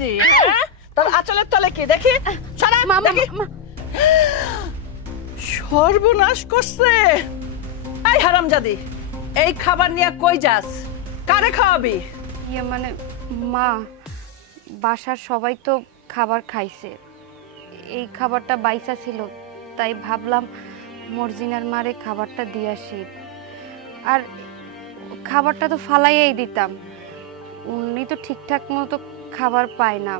হারামজাদি, হ্যাঁ? তোর আঁচলের তলে কি দেখি? সরা, দেখি। সর্বনাশ করছে। এই হারামজাদি, এই খাবার নিয়ে কই যাস? কারে খাওয়াবি? মানে মা, বাসার সবাই তো খাবার খাইছে, এই খাবারটা বাইসা ছিল, তাই ভাবলাম মর্জিনার মারে খাবারটা দিয়ে আসি। আর খাবারটা তো ফালাইয়াই দিতাম, উনি তো ঠিকঠাক মতো খাবার পায় না,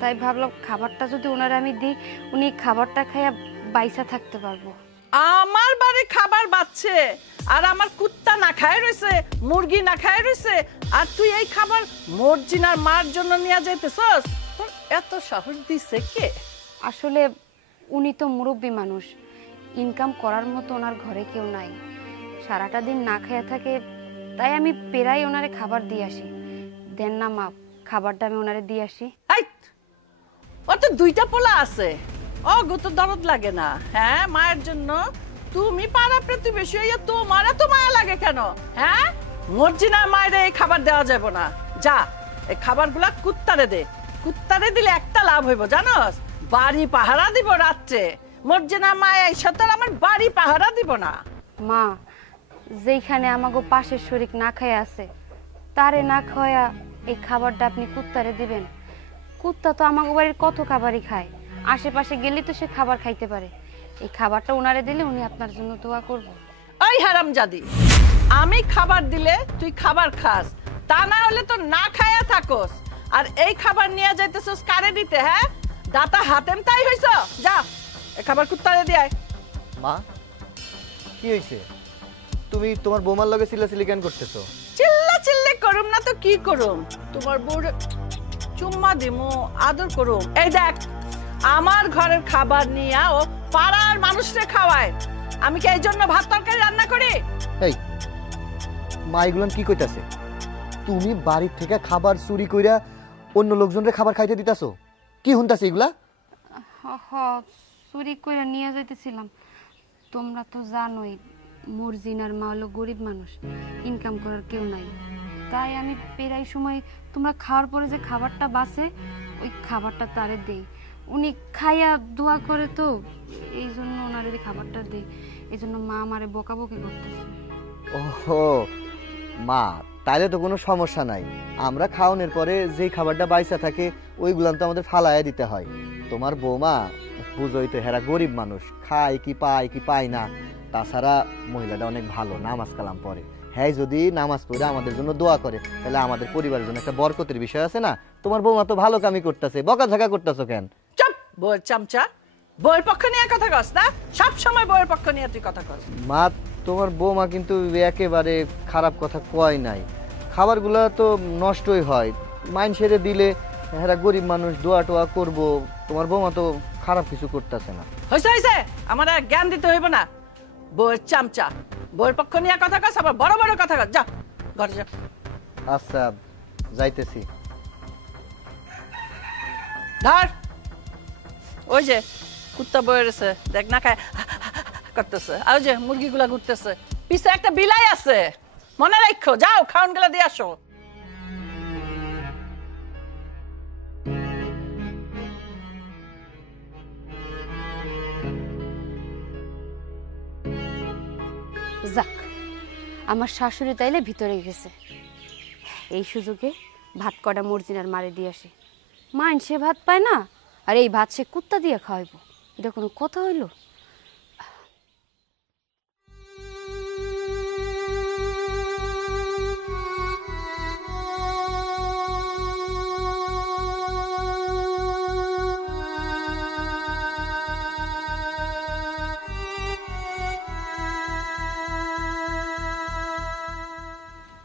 তাই ভাবলাম খাবারটা যদি ওনার আমি দিই, উনি খাবারটা খাইয়া বাইসা থাকতে পারবো। আমার বাড়ি খাবার বাচ্ছে আর আমার কুত্তা না খায় রইছে, মুরগি না খায় রইছে, আর তুই এই খাবার মর্জিনার মার জন্য নিয়ে যাইতেছস? তোর এত সাহস দিছে কে? আসলে উনি তো মুরব্বী মানুষ, ইনকাম করার মতো ওনার ঘরে কেউ নাই, সারাটা দিন না খাইয়া থাকে, তাই আমি পেরাই ওনারে খাবার দিয়ে আসি। দেন না মা, খাবারটা আমি ওনারে দিয়ে আসি। ওর তো দুইটা পোলা আছে, অগো তো দরদ লাগে না? হ্যাঁ, মায়ের জন্য তুমি পাড়া প্রতিবেশী হইয়া তোমার এত মায়া লাগে কেন? হ্যাঁ, মর্জিনার মায়ের এই খাবার দেওয়া যাবে না। যা, এই খাবারগুলা কুত্তারে দে। কুত্তারে দিলে একটা লাভ হইব জানোস, বাড়ি পাহারা দিব রাত্রে। মর্জিনার মায়ের এই সাথে আমার বাড়ি পাহারা দিব না। মা, যেখানে আমাগো পাশের শরীক না খায় আছে, তারে না খাওয়া এই খাবারটা আপনি কুত্তারে দিবেন? কুত্তা তো আমাগো বাড়ির কত খাবারই খায়, আশেপাশে গেলেই তো সে খাবার খাইতে পারে। এই খাবারটা ওনারে দিলে উনি আপনার জন্য দোয়া করবো। ওই হারামজাদি, আমি খাবার দিলে তুই খাবার খাস, তা না হলে তো না খায়া থাকোস। আর এই খাবার নিয়ে যাইতেছস কারে দিতে? হ্যাঁ, দাতা হাতেম তাই হইছ? যা, এই খাবার কুত্তারে দিয়ে আয়। মা, কি হইছে? তুমি তোমার বৌমার লগে চিল্লাচিল্লি কেন করতেছো? চিল্লা চিল্লি করুম না তো কি করুম? তোমার বউর চুম্মা দিমু, আদর করুম। এই দেখ, আমার ঘরের খাবার নিয়ে ও পাড়ার মানুষরে খাওয়ায়। আমি কি এই জন্য ভাত তরকারি রান্না করি? এই মা, এগুলান কি কইতাছে? তুমি বাড়ি থেকে খাবার চুরি কইরা অন্য লোকজনের খাবার খাইতে দিতাছো? কি হুনতাছে এগুলা? চুরি করে নিয়ে যাইতেছিলাম। তোমরা তো জানোই মর্জিনার মা হলো গরিব মানুষ, ইনকাম করার কেউ নাই, তাই আমি প্রায় সময় তোমরা খাওয়ার পরে যে খাবারটা বাঁচে, ওই খাবারটা তারে দেই। উনি খাইয়া দোয়া করে, তো এই জন্য ওনারে খাবারটা দেই। এই জন্য মা আমারে বকাবকি করতেছে। ওহো মা, তাইলে তো কোনো সমস্যা নাই। আমরা খাওয়ানোর পরে যেই খাবারটা বাইসা থাকে ওইগুলান তো আমাদের ফালাইয়া দিতে হয়। তোমার বৌমা বুঝোই তো, হেরা গরিব মানুষ, খায় কি পায় কি পায় না। তাছাড়া মহিলাটা অনেক ভালো, নামাজ কালাম পড়ে। হ্যাঁ, যদি নামাজ পড়ে আমাদের জন্য দোয়া করে, তাহলে আমাদের পরিবারের জন্য একটা বরকতের বিষয় আছে না? তোমার বৌমা তো ভালো কামই করতেছে, বকাঝকা করতেছো কেন? চুপ, বউয়ের চামচা। বউয়ের পক্ষ নিয়ে কথা কস না, সব সময় বউয়ের পক্ষ নিয়ে তুই কথা কস। মা, তোমার বৌমা কিন্তু একেবারে খারাপ কথা কয় নাই। খাবারগুলো তো নষ্টই হয়, মাইন সেরে দিলে এরা গরিব মানুষ দোয়া টোয়া করবো। তোমার বৌমা তো খারাপ কিছু করতেছে না। হয়েছে হয়েছে, আমার আর জ্ঞান দিতে হইব না। বউয়ের চামচা, বউয়ের পক্ষ নিয়ে কথা কস, আবার বড় বড় কথা কস। যা, ঘরে যা। আচ্ছা, যাইতেছি। ধর, ওই যে কুত্তা বয়ে রয়েছে, দেখ না খায় করতেছে, আর যে মুরগিগুলা ঘুরতেছে, পিছে একটা বিলাই আছে, মনে রাখো। যাও, খাওয়ান গুলা দিয়ে আসো। যাক, আমার শাশুড়ি তাইলে ভিতরে গেছে, এই সুযোগে ভাত কটা মর্জিনার মারে দিয়ে আসে। মান সে ভাত পায় না, আর এই ভাত সে কুত্তা দিয়ে খাওয়াইব, এটা কোনো কথা হইল?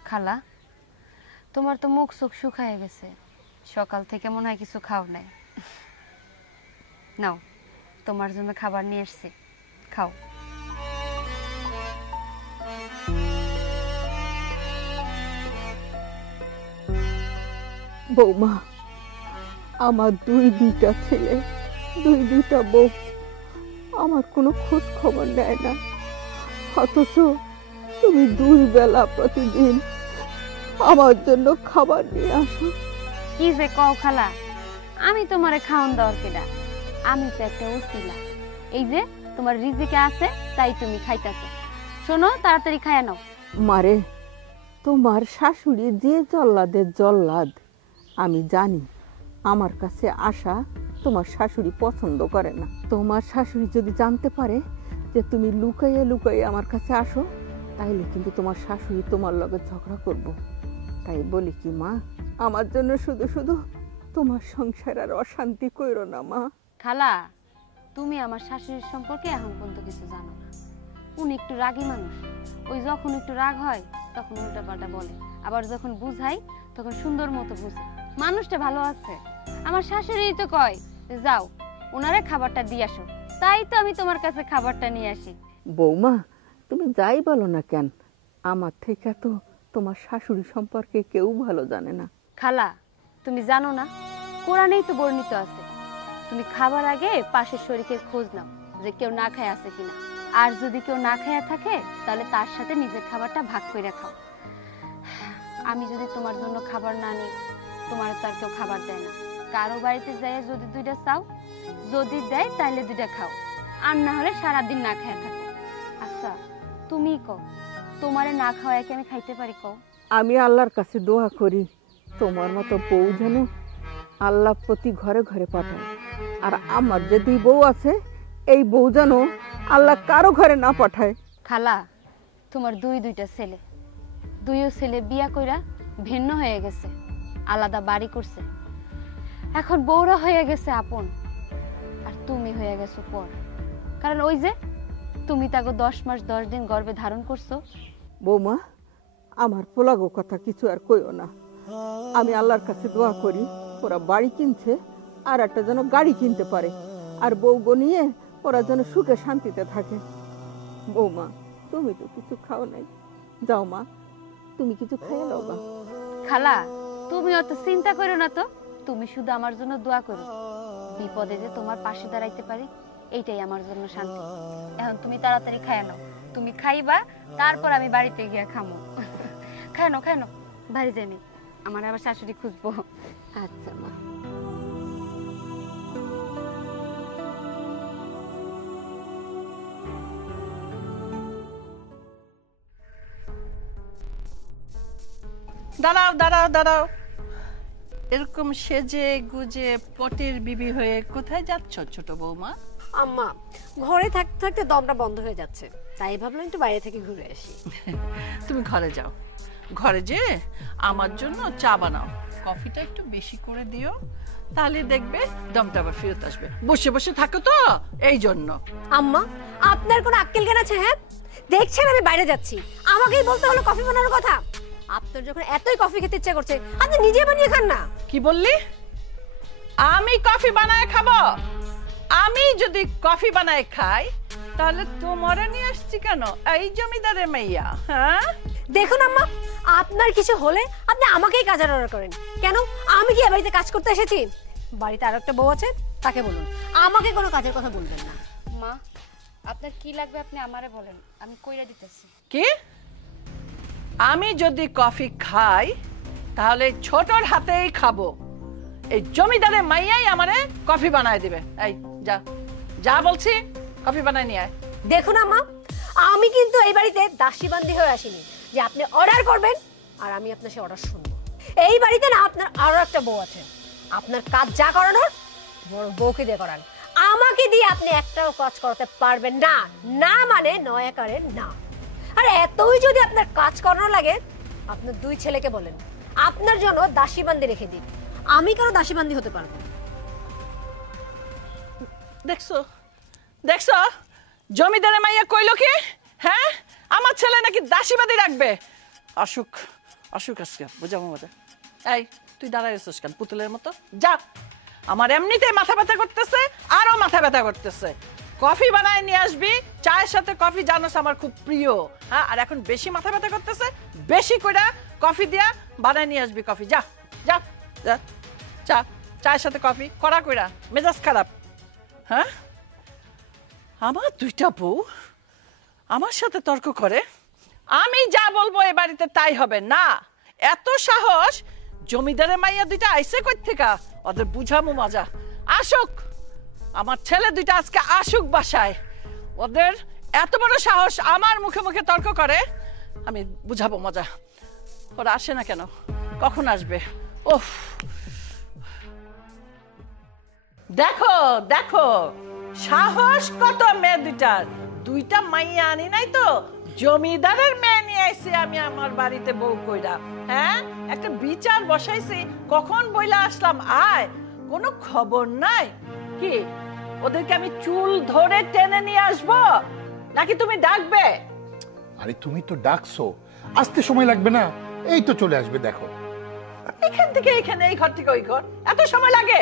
খালা, তোমার তো মুখ চোখ শুকায় গেছে, সকাল থেকে মনে হয় কিছু খাও নাই। নাও, তোমার জন্য খাবার নিয়ে এসেছি, খাও। বৌমা, আমার দুইটা ছেলে, দুইটা বউ, আমার কোনো খোঁজ খবর নেয় না, অথচ তুমি 2 বেলা প্রতিদিন আমার জন্য খাবার নিয়ে আসো। কি যে কও খালা, আমি তোমারে খাওন দাওয়ার কেডা? আমি তো একটা ওসিলা। এই যে তোমার রিজিকে আছে তাই তুমি খাইতাছো। শোনো, তাড়াতাড়ি খায়া নাও। মারে, তোমার শাশুড়ি যে জল্লাদের জল্লাদ আমি জানি। আমার কাছে আসা তোমার শাশুড়ি পছন্দ করে না। তোমার শাশুড়ি যদি জানতে পারে যে তুমি লুকাইয়ে লুকাইয়ে আমার কাছে আসো, তাইলে কিন্তু তোমার শাশুড়ি তোমার লগে ঝগড়া করব। তাই বলি কি মা, আমার জন্য শুধু শুধু তোমার সংসার আর অশান্তি কইরো না মা। খালা, তুমি আমার শাশুড়ির সম্পর্কে এখন পর্যন্ত কিছু জানো না। উনি একটু রাগী মানুষ। ওই যখন একটু রাগ হয় তখন উল্টাপাল্টা বলে, আবার যখন বুঝাই তখন সুন্দর মতো বুঝে। মানুষটা ভালো আছে। আমার শাশুড়ি তো কয় যাও ওনারে খাবারটা দিয়ে আসো, তাই তো আমি তোমার কাছে খাবারটা নিয়ে আসি। বৌমা, তুমি যাই বলো না কেন, আমার থেকে তো তোমার শাশুড়ি সম্পর্কে কেউ ভালো জানে না। খালা, তুমি জানো না কোরআনেই তো বর্ণিত আছে, তুমি খাবার আগে পাশের শরীকের খোঁজ নাও যে কেউ না খায় আছে কিনা। আর যদি কেউ না খায়া থাকে তাহলে তার সাথে নিজের খাবারটা ভাগ করে খাও। আমি যদি তোমার জন্য খাবার না নিই, তোমার তো আর কেউ খাবার দেয় না। কারো বাড়িতে যাই যদি দুইটা চাও, যদি দেয় তাহলে দুইটা খাও, আর না হলে সারাদিন না খায়া থাকো। আচ্ছা তুমি কও, তোমারে না খাওয়ায় কি আমি খাইতে পারি? কও। আমি আল্লাহর কাছে দোয়া করি তোমার মতো বউ যেন আল্লাহ প্রতি ঘরে ঘরে পাঠায়। আর আমার যে দুই বউ আছে, এই বউ যেন আল্লাহ কারো ঘরে না পাঠায়। খালা, তোমার দুইটা ছেলে, দুইও ছেলে বিয়া কইরা ভিন্ন হয়ে গেছে, আলাদা বাড়ি করছে। এখন বউরা হয়ে গেছে আপন, আর তুমি হয়ে গেছো পর। কারণ ওই যে তুমি তাকে 10 মাস 10 দিন গর্ভে ধারণ করছো। বৌমা, আমার পোলাগো কথা কিছু আর কইও না। আমি আল্লাহর কাছে দোয়া করি ওরা বাড়ি কিনছে, আর একটা যেন গাড়ি কিনতে পারে, আর বউ গো নিয়ে ওরা যেন সুখে শান্তিতে থাকে। বৌমা, তুমি তো কিছু খাও নাই, যাও মা তুমি কিছু খেয়ে নাও মা। খালা, তুমি অত চিন্তা করো না তো, তুমি শুধু আমার জন্য দোয়া করো। বিপদে যে তোমার পাশে দাঁড়াইতে পারি, এইটাই আমার জন্য শান্তি। এখন তুমি তাড়াতাড়ি খায় নাও। তুমি খাইবা, তারপর আমি বাড়িতে গিয়া খামো। খায় নাও, বাড়ি যাইনি, আমার আবার শাশুড়ি খুঁজবো। আচ্ছা মা। দাঁড়াও দাঁড়াও দাঁড়াও, এরকম সেজে গুজে পটের বিবি হয়ে কোথায় যাচ্ছ ছোট বৌমা? আম্মা, ঘরে থাকতে থাকতে দমটা বন্ধ হয়ে যাচ্ছে, তাই ভাবলাম একটু বাইরে থেকে ঘুরে আসি। তুমি ঘরে যাও, ঘরে যে আমার জন্য চা বানাও, কফিটা একটু বেশি করে দিও, তাহলে দেখবে দমটা আবার ফেরত আসবে। বসে বসে থাকো তো এই জন্য। আম্মা, আপনার কোনো আক্কেল জ্ঞান আছে? হ্যাঁ, দেখছেন আমি বাইরে যাচ্ছি, আমাকেই বলতে হলো কফি বানানোর কথা। আপনার যখন এতই কফি খেতে ইচ্ছা করছে, আপনি নিজে বানিয়ে খান না। কি বললি? আমি কফি বানায় খাবো? আমি যদি কফি বানায় খাই তাহলে তোমারে নিয়ে আসছি কেন এই জমিদারের মাইয়া? হ্যাঁ দেখুন আম্মা, আপনার কিছু হলে আপনি আমাকেই কাজের অর্ডার করেন। কেন, আমি কি এ বাড়িতে কাজ করতে এসেছি? বাড়িতে আরো একটা বউ আছে, তাকে বলুন, আমাকে কোনো কাজের কথা বলবেন না। মা, আপনার কি লাগবে আপনি আমারে বলেন, আমি কইরা দিতেছি। কি? আমি যদি কফি খাই তাহলে ছোটর হাতেই খাবো। এই জমিদারের মাইয়াই আমারে কফি বানায় দিবে। এই যা যা বলছি, কফি বানায় নিয়ে আয়। দেখুন আম্মা, আমি কিন্তু এই বাড়িতে দাসীবান্দি হয়ে আসিনি যে আপনি অর্ডার করবেন আর আমি আপনার সে অর্ডার শুনবো। এই বাড়িতে না আপনার আরো একটা বউ আছে, আপনার কাজ যা করানোর বড় বউকে দিয়ে করান। আমাকে দিয়ে আপনি একটাও কাজ করাতে পারবেন না। না মানে নয় একারে না। আর এতই যদি আপনার কাজ করানো লাগে, আপনার দুই ছেলেকে বলেন আপনার জন্য দাসীবান্দি রেখে দিন। আমি কারো দাসীবান্দি হতে পারবো না। দেখছো দেখছো জমিদারের মাইয়া কইলো কি? হ্যাঁ, আমার ছেলে নাকি দাসীবাদী রাখবে। অসুখ অসুখ আজকে বুঝাবো মজা। এই তুই দাঁড়ায় আছিস কেন পুতুলের মতো? যা, আমার এমনিতেই মাথা ব্যথা করতেছে, আরো মাথা ব্যথা করতেছে। কফি বানায় নিয়ে আসবি, চায়ের সাথে কফি জানোস আমার খুব প্রিয়। হ্যাঁ, আর এখন বেশি মাথা ব্যথা করতেছে, বেশি করে কফি দিয়া বানায় নিয়ে আসবি কফি। যা যা যা, চা চায়ের সাথে কফি কড়া কইরা, মেজাজ খারাপ। হ্যাঁ, আমার দুইটা বউ আমার সাথে তর্ক করে, আমি যা বলবো এ বাড়িতে তাই হবে না। এত সাহস জমিদারের মাইয়া দুইটা আইসে কই থেকে? ওদের বুঝামু মজা। আসুক, আমার ছেলে দুইটা আজকে আসুক বাসায়। ওদের এত বড় সাহস আমার মুখে মুখে তর্ক করে, আমি বুঝাবো মজা। ওরা আসে না কেন, কখন আসবে? ওফ, দেখো দেখো সাহস কত মেয়ে দুইটার। দুইটা মাইয়া আনি নাই তো, জমিদারের মেয়ে নিয়ে আইছি আমি আমার বাড়িতে বউ কইরা। হ্যাঁ, একটা বিচার বসাইছি, কখন বইলা আসলাম আয়, কোনো খবর নাই। কি ওদেরকে আমি চুল ধরে টেনে নিয়ে আসবো নাকি তুমি ডাকবে? আরে তুমি তো ডাকছো, আসতে সময় লাগবে না, এই তো চলে আসবে। দেখো এখান থেকে এখানে, এই ঘর থেকে ওই ঘর, এত সময় লাগে?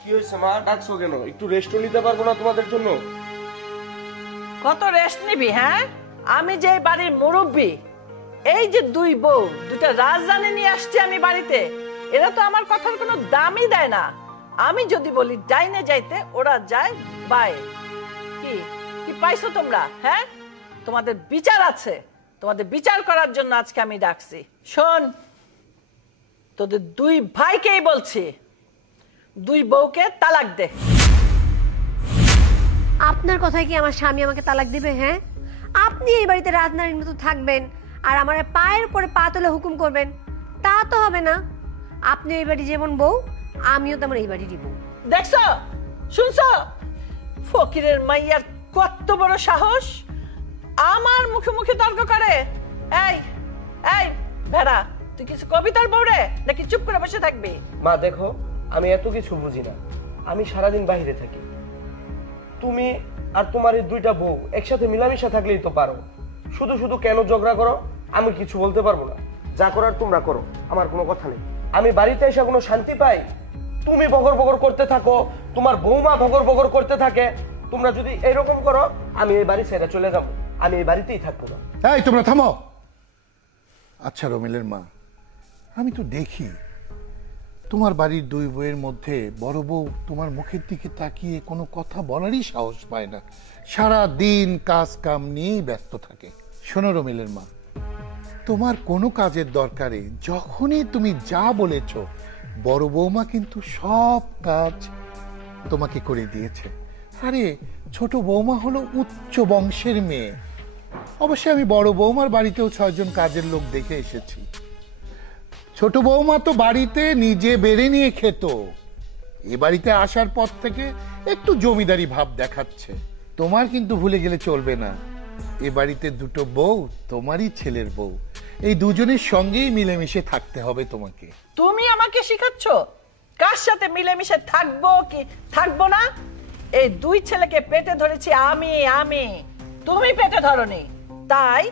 কি হয়েছে মা, ডাকছো কেন? একটু রেস্টও নিতে পারবো না তোমাদের জন্য? কত রেস্ট নিবি? হ্যাঁ, আমি যে বাড়ির মুরব্বী, এই যে দুই বউ, দুটা রাজধানী নিয়ে আসছি আমি বাড়িতে, এরা তো আমার কথার কোনো দামই দেয় না। আমি যদি বলি ডাইনে যাইতে, ওরা যায় বায়ে। কি কি পাইছো তোমরা? হ্যাঁ, তোমাদের বিচার আছে, তোমাদের বিচার করার জন্য আজকে আমি ডাকছি। শোন, তোদের দুই ভাইকেই বলছি, দুই বউকে তালাক দে। আপনার কথায় কি আমার স্বামী আমাকে তালাক দিবে? হ্যাঁ, আপনি এই বাড়িতে রাজনারীর মতো থাকবেন আর আমার পায়ের উপরে পা তুলে হুকুম করবেন? তা তো হবে না। আপনি এই বাড়ি যেমন বউ, আমিও তেমন এই বাড়িরই বউ। দেখছো, শুনছো, ফকিরের মাইয়ার কত বড় সাহস, আমার মুখে মুখে তর্ক করে। এই এই ভেড়া, তুই কিছু কবিতার বউরে নাকি চুপ করে বসে থাকবি? মা দেখো, আমি এত কিছু বুঝি না, আমি সারাদিন বাইরে থাকি। তুমি আর তোমার এই দুইটা বউ একসাথে মিলামিশা থাকলেই তো পারো। শুধু শুধু কেন ঝগড়া করো? আমি কিছু বলতে পারবো না, যা করার তোমরা করো, আমার কোনো কথা নেই। আমি বাড়িতে এসে কোনো শান্তি পাই? তুমি বগর বগর করতে থাকো, তোমার বৌমা বগর বগর করতে থাকে। তোমরা যদি এরকম করো, আমি এই বাড়ি ছেড়ে চলে যাবো, আমি এই বাড়িতেই থাকবো না। এই তোমরা থামো। আচ্ছা রমিলের মা, আমি তো দেখি তোমার বাড়ির দুই বউয়ের মধ্যে বড় বউ তোমার মুখের দিকে তাকিয়ে কোনো কথা বলারই সাহস পায় না, সারা দিন কাজ কাম নিয়েই ব্যস্ত থাকে। শোনো রমিলের মা, তোমার কোনো কাজের দরকারে যখনই তুমি যা বলেছ, বড় বৌমা কিন্তু সব কাজ তোমাকে করে দিয়েছে। আরে ছোট বৌমা হলো উচ্চ বংশের মেয়ে। অবশ্যই আমি বড় বৌমার বাড়িতেও 6 জন কাজের লোক দেখে এসেছি। ছোট বৌমা তো বাড়িতে নিজে বেড়ে নিয়ে খেত, এ বাড়িতে আসার পর থেকে একটু জমিদারি ভাব দেখাচ্ছে। তোমার কিন্তু ভুলে গেলে চলবে না, এ বাড়িতে দুটো বউ তোমারই ছেলের বউ, এই দুজনের সঙ্গেই মিলেমিশে থাকতে হবে তোমাকে। তুমি আমাকে শিখাচ্ছ কার সাথে মিলেমিশে থাকবো কি থাকবো না? এই দুই ছেলেকে পেটে ধরেছি আমি, তুমি পেটে ধরনি। তাই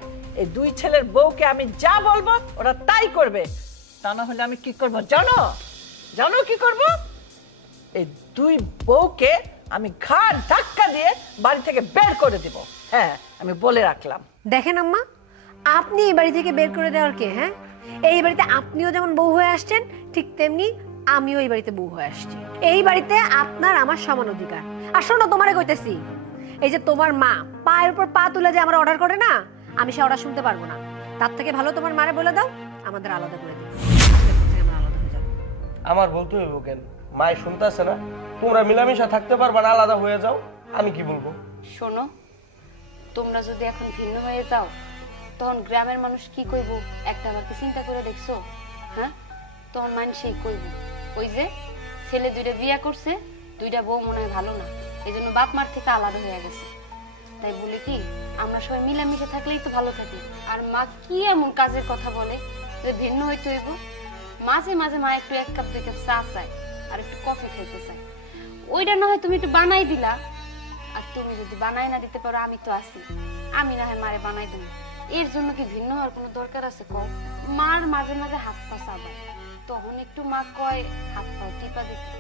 এই দুই ছেলের বউকে আমি যা বলবো ওরা তাই করবে। তা না হলে আমি কি করব জানো? জানো কি করব? এই দুই বউকে আমি ঘাড় ধাক্কা দিয়ে বাড়ি থেকে বের করে দিব। হ্যাঁ, আমি বলে রাখলাম। দেখেন আম্মা, আপনি এই বাড়ি থেকে বের করে দেওয়ার কে? হ্যাঁ, এই বাড়িতে আপনিও যেমন বউ হয়ে আসছেন, ঠিক তেমনি আমিও এই বাড়িতে বউ হয়ে আসছি। এই বাড়িতে আপনার আমার সমান অধিকার। আর শোনো, তোমারে কইতেছি, এই যে তোমার মা পায়ের উপর পা তুলে যে আমার অর্ডার করে না, আমি সে অর্ডার শুনতে পারবো না। তার থেকে ভালো তোমার মারে বলে দাও আমাদের আলাদা করে দিও, আমরা আলাদা হয়ে যাবো। আমার বলতে হইব কেন? মায় শুনতেছে না? তোমরা মিলামিশা থাকতে পারবা না, আলাদা হয়ে যাও, আমি কি বলবো? শোনো, তোমরা যদি এখন ভিন্ন হয়ে যাও, তখন গ্রামের মানুষ কি কইব একটা বার কি চিন্তা করে দেখছো? হ্যাঁ, তখন মানুষই কইব ওই যে ছেলে দুইটা বিয়া করছে, দুইটা বউ মনে হয় ভালো না, এই জন্য বাপ মার থেকে আলাদা হয়ে গেছে। তাই বলি কি, আমরা সবাই মিলামিশে থাকলেই তো ভালো থাকি। আর মা কি এমন কাজের কথা বলে যে ভিন্ন হইতে হইব? মাঝে মাঝে মা একটু 1 কাপ 2 কাপ চা চায় আর একটু কফি খাইতে চায়, ওইটা না হয় তুমি একটু বানাই দিলা। আর তুমি যদি বানাই না দিতে পারো, আমি তো আছি, আমি না হয় মারে বানাই দিই। এর জন্য কি ভিন্ন হওয়ার কোনো দরকার আছে? কম মার মাঝে মাঝে হাত পা চাবায়, তখন একটু মা কয় হাত পা টিপা দিতে।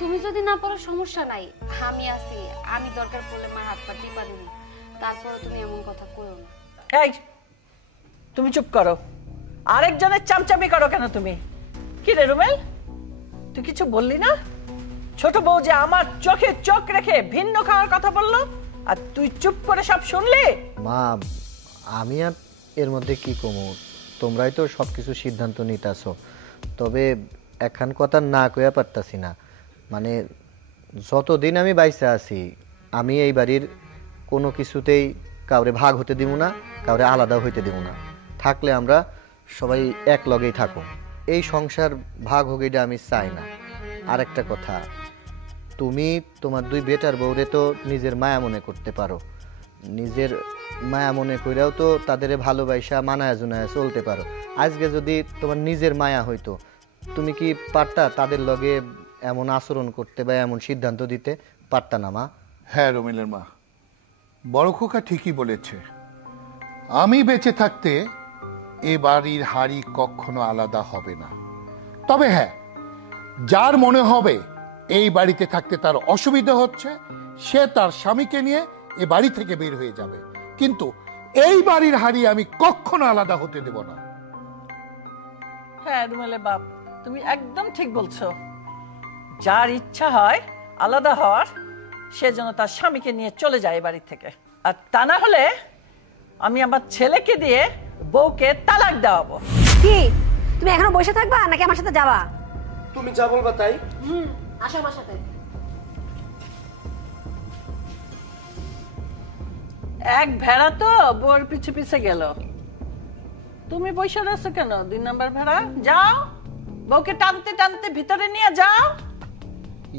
তুমি যদি না পারো সমস্যা নাই, আমি আছি, আমি দরকার পড়লে মার হাত পা টিপা দিব। তারপরে তুমি এমন কথা কইও না। এই, তুমি চুপ করো। আরেকজনের চামচামি করো কেন তুমি? কি রে রুমেল, তুই কিছু বললি না? ছোট বউ যে আমার চোখে চোখ রেখে ভিন্ন খাওয়ার কথা বললো, আর তুই চুপ করে সব শুনলি? মা, আমি আর এর মধ্যে কি কমু, তোমরাই তো সব কিছু সিদ্ধান্ত নিতেছ। তবে একখান কথা না কইয়া পারতাছি না, মানে যতদিন আমি বাইসে আছি আমি এই বাড়ির কোনো কিছুতেই কাউরে ভাগ হতে দিব না, কাউরে আলাদা হইতে দিব না। থাকলে আমরা সবাই এক লগেই থাকো, এই সংসার ভাগ হোক এটা আমি চাই না। আর একটা কথা, তুমি তোমার দুই বেটার বউরে তো নিজের মায়া মনে করতে পারো, নিজের মায়া মনে কইরাও তো তাদের ভালোবাসা মানায় জুনায় চলতে পারো। আজকে যদি তোমার নিজের মায়া হইতো, তুমি কি পারতা তাদের লগে এমন আচরণ করতে বা এমন সিদ্ধান্ত দিতে? পারতা না মা? হ্যাঁ রমিলের মা, বড় খোকা ঠিকই বলেছে। আমি বেঁচে থাকতে এ বাড়ির হাড়ি কখনো আলাদা হবে না। তবে হ্যাঁ, যার মনে হবে এই বাড়িতে থাকতে তার অসুবিধা হচ্ছে, সে তার স্বামীকে নিয়ে এ বাড়ি থেকে বের হয়ে যাবে, কিন্তু এই বাড়ির হাড়ি আমি কখনো আলাদা হতে দেব না। হ্যাঁ রুমেলের বাপ, তুমি একদম ঠিক বলছো। যার ইচ্ছা হয় আলাদা হওয়ার, সে যেন তার স্বামীকে নিয়ে চলে যায় এই বাড়ি থেকে। আর তা না হলে আমি আমার ছেলেকে দিয়ে বউকে তালাক দেওয়াবো। কি তুমি এখনো বসে থাকবা নাকি আমার সাথে যাবা? তুমি যা বলবা তাই। আসো আমার সাথে। এক ভেড়া তো বউর পিছে পিছে গেল, তুমি বসে আছো কেন? 2 নম্বর ভেড়া, যাও বউকে টানতে টানতে ভিতরে নিয়ে যাও।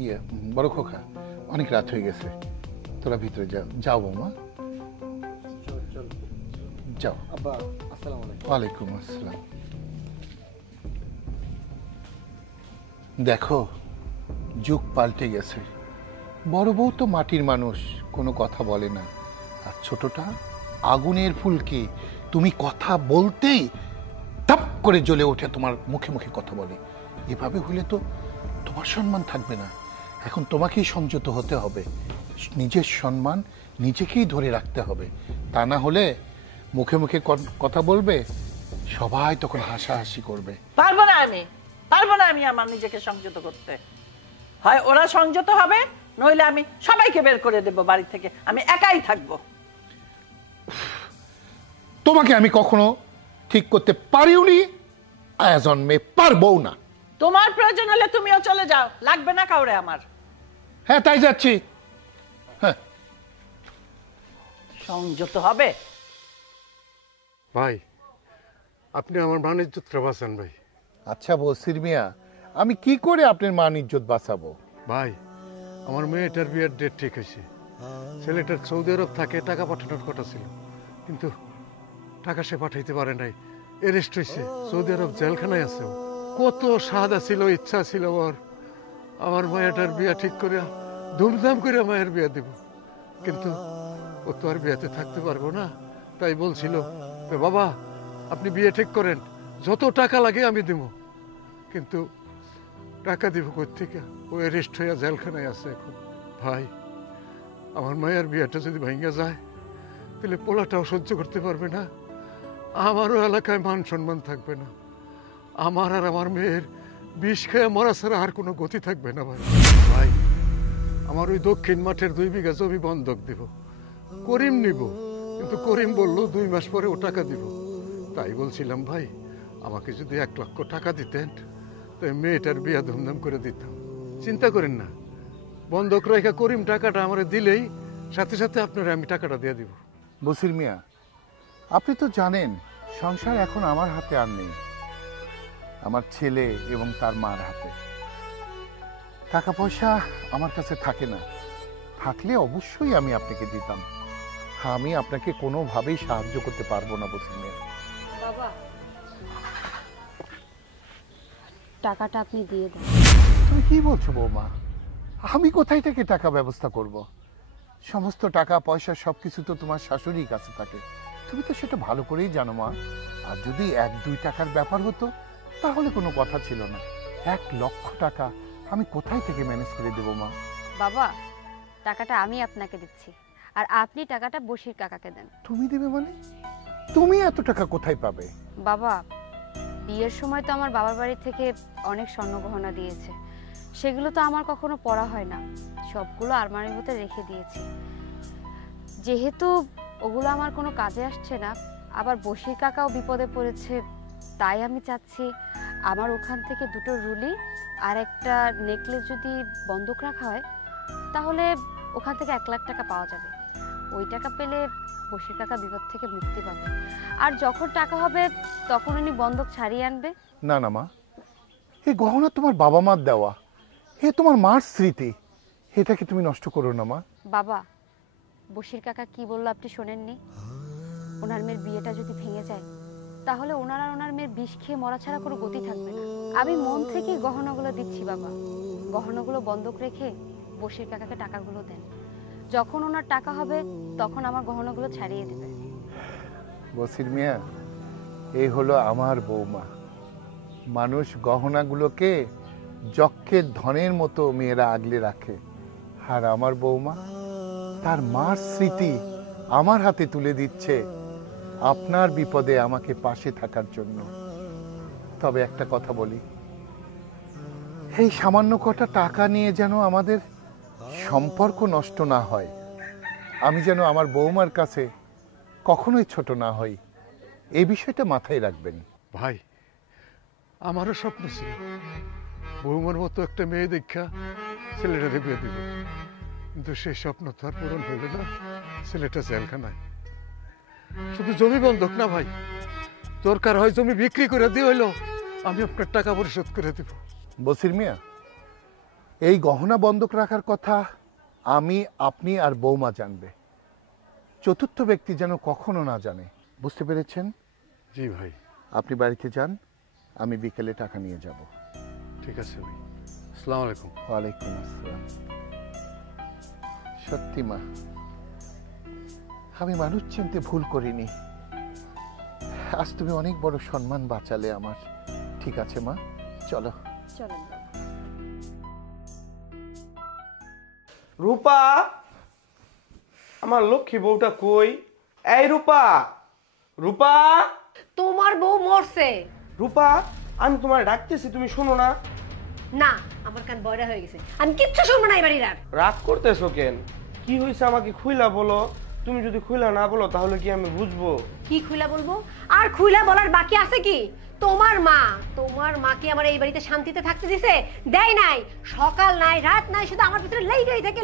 ইয়ে বড় খোকা, অনেক রাত হয়ে গেছে, তোরা ভিতরে যাও। যাও বৌমা, যাও। ওয়ালাইকুম আসসালাম। দেখো, যুগ পাল্টে গেছে। বড় বউ তো মাটির মানুষ, কোনো কথা বলে না। আর ছোটটা আগুনের ফুলকি, তুমি কথা বলতেই টাপ করে জ্বলে ওঠে, তোমার মুখে মুখে কথা বলে। এভাবে হলে তো তোমার সম্মান থাকবে না। এখন তোমাকেই সংযত হতে হবে, নিজের সম্মান নিজেকেই ধরে রাখতে হবে। তা না হলে মুখে মুখে কথা বলবে, সবাই তখন হাসাহাসি করবে। পারবো না আমি আমার নিজেকে সংযত করতে। হয় ওরা সংযত হবে, নইলে আমি সবাইকে বের করে দেব বাড়ি থেকে, আমি একাই থাকবো। তোমাকে আমি কখনো ঠিক করতে পারিওনি, জন্মে পারবো না। তোমার প্রয়োজন হলে তুমিও চলে যাও, লাগবে না কাউরে আমার। হ্যাঁ, তাই যাচ্ছি। হ্যাঁ, সংযত হবে। ভাই, আপনি আমার মান ইজ্জতটা বাঁচান ভাই। আচ্ছা বসির মিয়া, আমি কি করে আপনার মান ইজ্জত বাঁচাবো? ভাই, আমার মেয়েটার বিয়ের ডেট ঠিক হয়েছে। ছেলেটার সৌদি আরব থাকে, টাকা পাঠানোর কথা ছিল, কিন্তু টাকা সে পাঠাইতে পারে নাই, অ্যারেস্ট হয়েছে, সৌদি আরব জেলখানায় আছে। কত সাদা ছিল, ইচ্ছা ছিল ওর আমার মায়েটার বিয়ে ঠিক করে ধুমধাম করে মায়ের বিয়ে দেব, কিন্তু ও তো আর বিয়েতে থাকতে পারবো না। তাই বলছিল, বাবা আপনি বিয়ে ঠিক করেন, যত টাকা লাগে আমি দেব, কিন্তু টাকা দিব কোত্থেকে? ও অ্যারেস্ট হইয়া জেলখানায় আছে এখন। ভাই, আমার মায়ের বিয়েটা যদি ভাঙ্গা যায়, তাহলে পোলাটাও সহ্য করতে পারবে না, আমারও এলাকায় মান সম্মান থাকবে না, আমার আর আমার মেয়ের বিষ খেয়ে মরা ছাড়া আর কোনো গতি থাকবে না। ভাই ভাই, আমার ওই দক্ষিণ মাঠের 2 বিঘা জমি বন্ধক দিব, করিম নিব, কিন্তু করিম বলল 2 মাস পরে ও টাকা দিব। তাই বলছিলাম ভাই, আমাকে যদি 1 লক্ষ টাকা দিতেন, তাই মেয়েটার বিয়া ধুমধাম করে দিতাম। চিন্তা করেন না, বন্ধক রেখা করিম টাকাটা আমার দিলেই সাথে সাথে আপনারা আমি টাকাটা দিয়ে দিব। বসির মিয়া, আপনি তো জানেন সংসার এখন আমার হাতে আর নেই, আমার ছেলে এবং তার মার হাতে। টাকা পয়সা আমার কাছে থাকে না, থাকলে অবশ্যই আমি আপনাকে দিতাম। আমি আপনাকে কোনোভাবেই সাহায্য করতে পারবো না বসির মিয়া। বাবা, টাকাটা আপনি দিয়ে দেন। তুমি কি বলছো বৌমা? আমি কোথায় থেকে টাকা ব্যবস্থা করব? সমস্ত টাকা পয়সা সবকিছু তো তোমার শাশুড়ির কাছে থাকে, তুমি তো সেটা ভালো করেই জানো মা। আর যদি 1-2 টাকার ব্যাপার হতো তাহলে কোনো কথা ছিল না। 1 লক্ষ টাকা আমি কোথায় থেকে ম্যানেজ করে দেবো মা? বাবা, টাকাটা আমি আপনাকে দিচ্ছি, আর আপনি টাকাটা বশির কাকাকে দেন। তুমি দেবে মানে? তুমি এত টাকা কোথায় পাবে? বাবা, বিয়ের সময় তো আমার বাবার বাড়ি থেকে অনেক স্বর্ণগহনা দিয়েছে, সেগুলো তো আমার কখনো পরা হয় না, সবগুলো আলমারির মধ্যে রেখে দিয়েছি। যেহেতু ওগুলো আমার কোনো কাজে আসছে না, আবার বশির কাকাও বিপদে পড়েছে, তাই আমি চাচ্ছি আমার ওখান থেকে দুটো রুলি আর একটা নেকলেস যদি বন্ধক রাখা হয় তাহলে ওখান থেকে 1 লাখ টাকা পাওয়া যাবে। ওই টাকা পেলে বশির কাকা বিপদ থেকে মুক্তি পাবে, আর যখন টাকা হবে তখন উনি বন্ধক ছাড়িয়ে আনবে। না না মা, এই গহনা তোমার বাবা মার দেওয়া, এ তোমার মার স্মৃতি, এটাকে তুমি নষ্ট করো না মা। বাবা, বশির কাকা কি বললো আপনি শোনেননি? ওনার মেয়ের বিয়েটা যদি ভেঙে যায় তাহলে ওনার আর ওনার মেয়ের বিষ খেয়ে মরা ছাড়া কোনো গতি থাকবে না। আমি মন থেকেই গহনাগুলো দিচ্ছি বাবা। গহনাগুলো বন্ধক রেখে বশির কাকাকে টাকাগুলো দেন, যখন ওনার টাকা হবে তখন আমার গহনাগুলো ছাড়িয়ে দেবে। বসির মিয়া, এই হলো আমার বৌমা। মানুষ গহনাগুলোকে যক্ষের ধনের মতো মেয়েরা আগলে রাখে, আর আমার বৌমা তার মার স্মৃতি আমার হাতে তুলে দিচ্ছে আপনার বিপদে আমাকে পাশে থাকার জন্য। তবে একটা কথা বলি, এই সামান্য কটা টাকা নিয়ে যেন আমাদের সম্পর্ক নষ্ট না হয়, আমি যেন আমার বৌমার কাছে কখনোই ছোট না হই, এই বিষয়টা মাথায় রাখবেন। ভাই, আমারও স্বপ্ন ছিল বৌমার মতো একটা মেয়ে দেখা ছেলেটারে বিয়ে দিব, কিন্তু সেই স্বপ্ন তো আর পূরণ হইল না। ছেলেটা জেলখানায়। শুধু জমি বন্ধক না ভাই, দরকার হয় জমি বিক্রি করে দিয়ে হইলো আমি আপনার টাকা পরিশোধ করে দেব। বসির মিয়া, এই গহনা বন্ধক রাখার কথা আমি, আপনি আর বৌমা জানবে, চতুর্থ ব্যক্তি যেন কখনো না জানে। বুঝতে পেরেছেন? জি ভাই। আপনি বাড়িতে যান, আমি বিকেলে টাকা নিয়ে যাব। ঠিক আছে ভাই, আসসালামু আলাইকুম। ওয়ালাইকুম আসসালাম। সত্যি মা, আমি মানুষ চিনতে ভুল করিনি। আজ তুমি অনেক বড় সম্মান বাঁচালে আমার। ঠিক আছে মা, চলো। চলেন। রূপা, আমার লক্ষ্মী বউটা কই? এই রূপা, রূপা, তোমার বউ মরছে। রূপা, আমি তোমার ডাকতেছি, তুমি শোনো না? না, আমার কান বয়রা হয়ে গেছে, আমি কিচ্ছু শুনবো না এই বাড়ির আর। রাগ করতেছো কেন? কি হয়েছে আমাকে খুইলা বলো। তুমি যদি খুইলা না বলো তাহলে কি আমি বুঝবো? কি খুইলা বলবো? আর খুইলা বলার বাকি আছে কি? তোমার মা কি আমার এই বাড়িতে শান্তিতে থাকতে দিছে? দেয় নাই। সকাল নাই, রাত নাই, শুধু আমার ভিতরে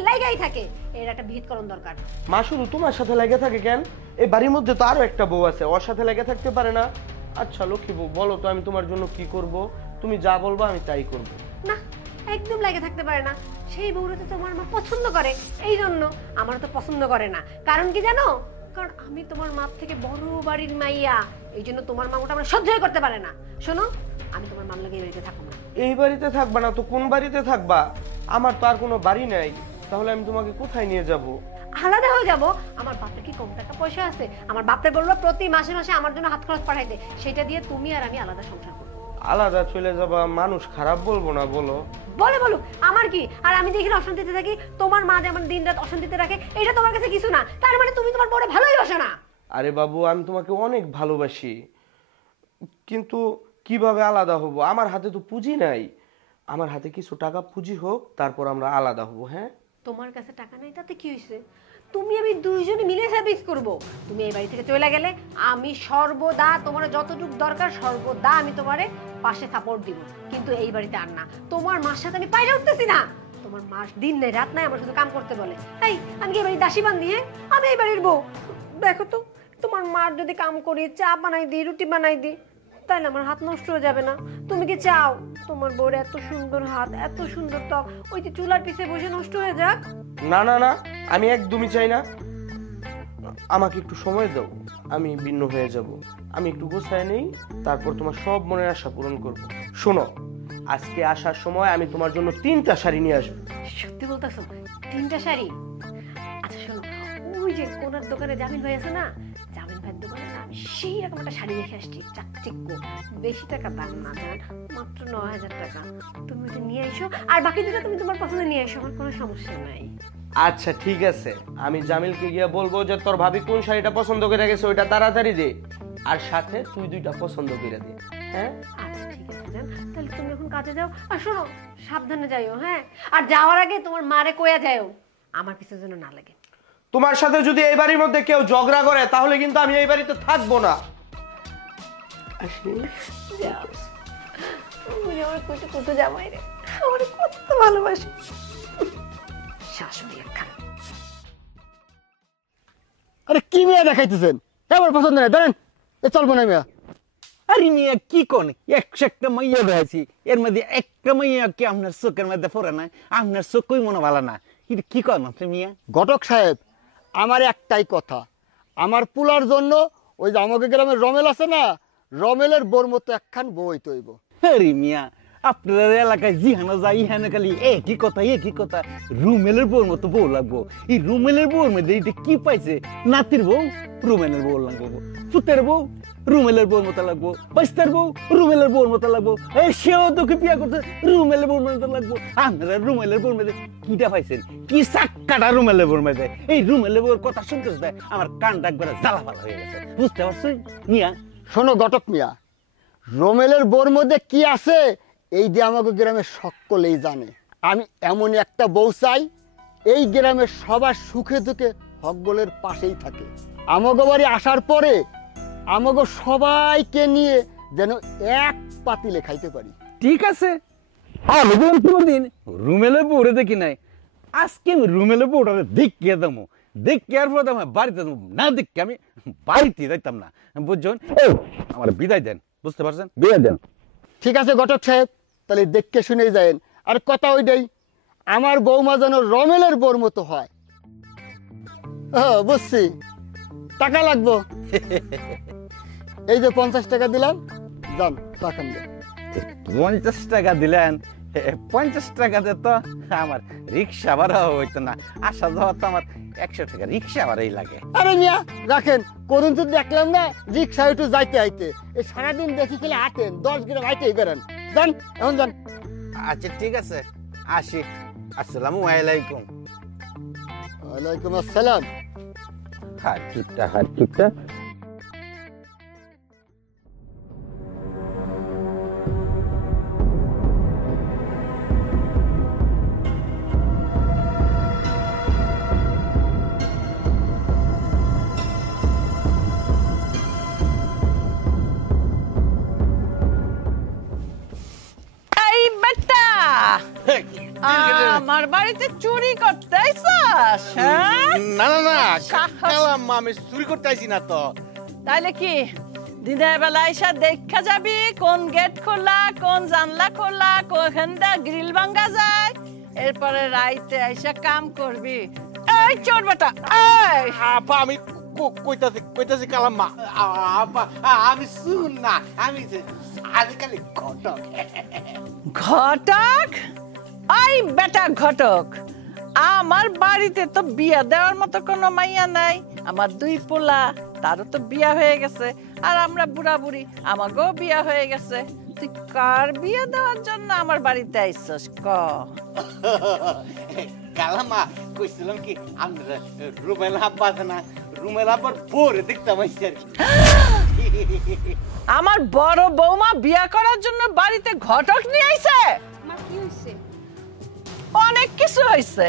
লাইগাই থাকে। এর একটা ভিতকরণ দরকার। মা শুধু তোমার সাথে লেগে থাকে কেন? এই বাড়ির মধ্যে তো আরো একটা বউ আছে, ওর সাথে লেগে থাকতে পারে না? আচ্ছা লক্ষ্মী বউ, বলো তো আমি তোমার জন্য কি করব? তুমি যা বলবো আমি তাই করব। না, একদম লাগে থাকতে পারে না। সেই বউটা তো তোমার মা পছন্দ করে, এই জন্য আমার তো পছন্দ করে না। কারণ কি জানো? কারণ আমি তোমার মা থেকে বড় বাড়ির মাইয়া, এই জন্য তোমার মা ওটা আমরা সহ্যই করতে পারে না। শোনো, আমি তোমার মার লাগে এই বাড়িতে থাকবো না। এই বাড়িতে থাকবা না তো কোন বাড়িতে থাকবা? আমার তো আর কোনো বাড়ি নাই, তাহলে আমি তোমাকে কোথায় নিয়ে যাব? আলাদা হয়ে যাব। আমার বাপের কি কম টাকা পয়সা আছে? আমার বাপে বললো প্রতি মাসে মাসে আমার জন্য হাত খরচ পাঠাইতে, সেটা দিয়ে তুমি আর আমি আলাদা সংসার করবো। আলাদা চলে যাবা, মানুষ খারাপ বলবো না বলো? বলো, আমার কি? আর আমি দেখি অশান্তিতে থাকি, তোমার মা যেমন দিন রাত অশান্তিতে রাখে, এটা তোমার কাছে কিছু না। তার মানে তুমি তোমার বড় ভালোই বাসো না? আরে বাবু, আমি তোমাকে অনেক ভালোবাসি, কিন্তু কিভাবে আলাদা হব? আমার হাতে তো পুঁজি নাই। আমার হাতে কিছু টাকা পুঁজি হোক, তারপর আমরা আলাদা হব। হ্যাঁ, তোমার কাছে টাকা নাই তাতে কি হয়েছে? তুমি আমি দুইজনে মিলে সার্ভিস করব। তুমি এই বাড়ি থেকে চলে গেলে আমি সর্বদা তোমার যতটুকু দরকার সর্বদা আমি তোমারে পাশে সাপোর্ট দিব, কিন্তু এই বাড়িতে আর না। তোমার মার সাথে আমি পাইরে উঠতেছি না। তোমার মাস দিন নাই রাত নাই আমার শুধু কাম করতে বলে। এই আমি কি এই বাড়ির দাসী বান্ধি? হ্যাঁ, আমি এই বাড়ির বউ। দেখো তো, তোমার মার যদি কাম করি, চা বানাই দিই, রুটি বানাই দিই, তাহলে আমার হাত নষ্ট হয়ে যাবে না? তুমি কি চাও তোমার বউর এত সুন্দর হাত, এত সুন্দর ত্বক ওই যে চুলার পিছে বসে নষ্ট হয়ে যাক? না না না, আমি একদমই চাই না। আমাকে একটু সময় দাও, আমি ভিন্ন হয়ে যাব। আমি একটু গোছায় নেই, তারপর তোমার সব মনের আশা পূরণ করব। শোনো, আজকে আসার সময় আমি তোমার জন্য 3টা শাড়ি নিয়ে আসবো। সত্যি বলতেছো? 3টা শাড়ি? আচ্ছা শোনো, ওই যে কোনার দোকানে জামিল ভাই আছে না, জামিল ভাইয়ের দোকানে আমি সেই রকম একটা শাড়ি রেখে আসছি, চাকচিক্য, বেশি টাকা দাম না, মাত্র 9000 টাকা। তুমি ওটা নিয়ে এসো, আর বাকি দুটো তুমি তোমার পছন্দ নিয়ে এসো, আমার কোনো সমস্যা নাই। আচ্ছা ঠিক আছে, আমি জামিলকে গিয়ে বলবো যে তোর ভাবি কোন শাড়িটা পছন্দ করে গেছে ওইটা তাড়াতাড়ি দে, আর সাথে তুই 2টা পছন্দ করে দে। হ্যাঁ আচ্ছা ঠিক আছে জান, তাহলে তুমি এখন কাজে যাও। আর শোনো, সাবধানে যাইও। হ্যাঁ, আর যাওয়ার আগে তোমার মারে কইয়া যাও আমার পিছু যেন না লাগে। তোমার সাথে যদি এই বাড়ির মধ্যে কেউ ঝগড়া করে তাহলে কিন্তু আমি এই বাড়িতে থাকবো না। আমার কুটু কুটু জামাই রে, আমার কত ভালোবাসে। শাশুড়ি একখান। আরে কি মেয়ে দেখাইতেছেন? আমার পছন্দ নাই, ধরেন চলবো না মেয়া। আরে মিয়া কি কোন, একটা মাইয়া দেখাইছি, এর মধ্যে একটা মাইয়া কি আপনার চোখের মধ্যে পড়ে না? আপনার চোখই মনে ভালো না, কিন্তু কি কন আপনি মিয়া? ঘটক সাহেব, আমার একটাই কথা, আমার পুলার জন্য ওই যে আমাকে গ্রামের রমেল আছে না, রমেলের বোর মতো একখান বই তৈব। আরে মিয়া, আপনার এলাকায় জিহানো যাই ইহানে খালি একই কথা, রুমেলের বউর মতো বউ লাগবো। এই রুমেলের বউর মধ্যে এটা কি পাইছে? নাতির বউ রুমেলের বউ লাগবো, পুতের বউ রুমেলের বউর মতো লাগবো, বাইস্তার বউ রুমেলের বউর মতো লাগবো, এই সেও তোকে বিয়া করতে রুমেলের বউর মতো লাগবো। আপনারা রুমেলের বউর মধ্যে কিটা পাইছেন? কি চাক্কাটা রুমেলের বউর মধ্যে? এই রুমেলের বউর কথা শুনতে দেয় আমার কানটা একবারে জ্বালাপালা হয়ে গেছে, বুঝতে পারছেন মিয়া? শোনো ঘটক মিয়া, রমেলের বোর মধ্যে কি আছে এই যে আমাকে গ্রামের সকলেই জানে। আমি এমন একটা বউ চাই এই গ্রামের সবার সুখে দুঃখে হকগোলের পাশেই থাকে। আমাকে বাড়ি আসার পরে আমাকে সবাইকে নিয়ে যেন এক পাতিলে খাইতে পারি। ঠিক আছে, আমি কোনদিন রুমেলের বউরে দেখি নাই, আজকে আমি রুমেলের বউটা দেখিয়ে দেবো, দেখিয়ার পর আমার বাড়িতে না দেখি আমি বাড়িতে যাইতাম না, বুঝছেন? আমার বিদায় দেন, বুঝতে পারছেন? বিদায় দেন। ঠিক আছে ঘটক সাহেব, তাহলে দেখে শুনে যায়েন। আর কথা ওইটাই, আমার বৌমা যেন রমেলের বোর মতো হয়। বুঝছি, টাকা লাগবো। এই যে 50 টাকা দিলাম, যান টাকা দেন। 50 টাকা দিলেন? 50 টাকাতে তো আমার রিক্সা ভাড়া হইতো না, আসা যাওয়া তো আমার 100 টাকা রিক্সা ভাড়াই লাগে। আরে মিয়া রাখেন, করুন তো দেখলাম না রিক্সা একটু যাইতে আইতে, এই সারাদিন দেখি খেলে হাঁটেন, 10 গ্রাম হাইটেই বেড়ান। যান এখন যান। আচ্ছা ঠিক আছে, আসি। আসসালামু আলাইকুম। ওয়ালাইকুম আসসালাম। হাত টিপটা। এই বেটা, আমার বাড়িতে চুরি করতে আইছস? হ্যাঁ? না না না, সাহস। কালাম আমি চুরি করতে আইছি না তো। তাইলে কি দিনের বেলা আইসা দেখা যাবি কোন গেট খোলা, কোন জানলা খোলা, কোন গ্রিল ভাঙা যায়, এরপরে রাইতে আইসা কাম করবি। এই চোর বেটা, এই আপা আমি কইতাছি কালাম মা, আপা আমি শুন না, আমি আজকাল ঘটক। ঘটক? এই বেটা ঘটক, আমার বাড়িতে তো বিয়া দেওয়ার মতো কোনো মাইয়া নাই। আমার 2 পোলা, তারও তো বিয়া হয়ে গেছে, আর আমরা বুড়া বুড়ি, আমাকেও বিয়া হয়ে গেছে। তুই কার বিয়া দেওয়ার জন্য আমার বাড়িতে আইসস ক? কালামা কইছিলাম কি আমরা রুমেল আব্বা আছে না, রুমেল আব্বার পরে দেখতাম আইছি আর কি। আমার বড় বৌমা বিয়া করার জন্য বাড়িতে ঘটক নিয়ে আইছে? মা কি হইছে? অনেক কিছু হইছে।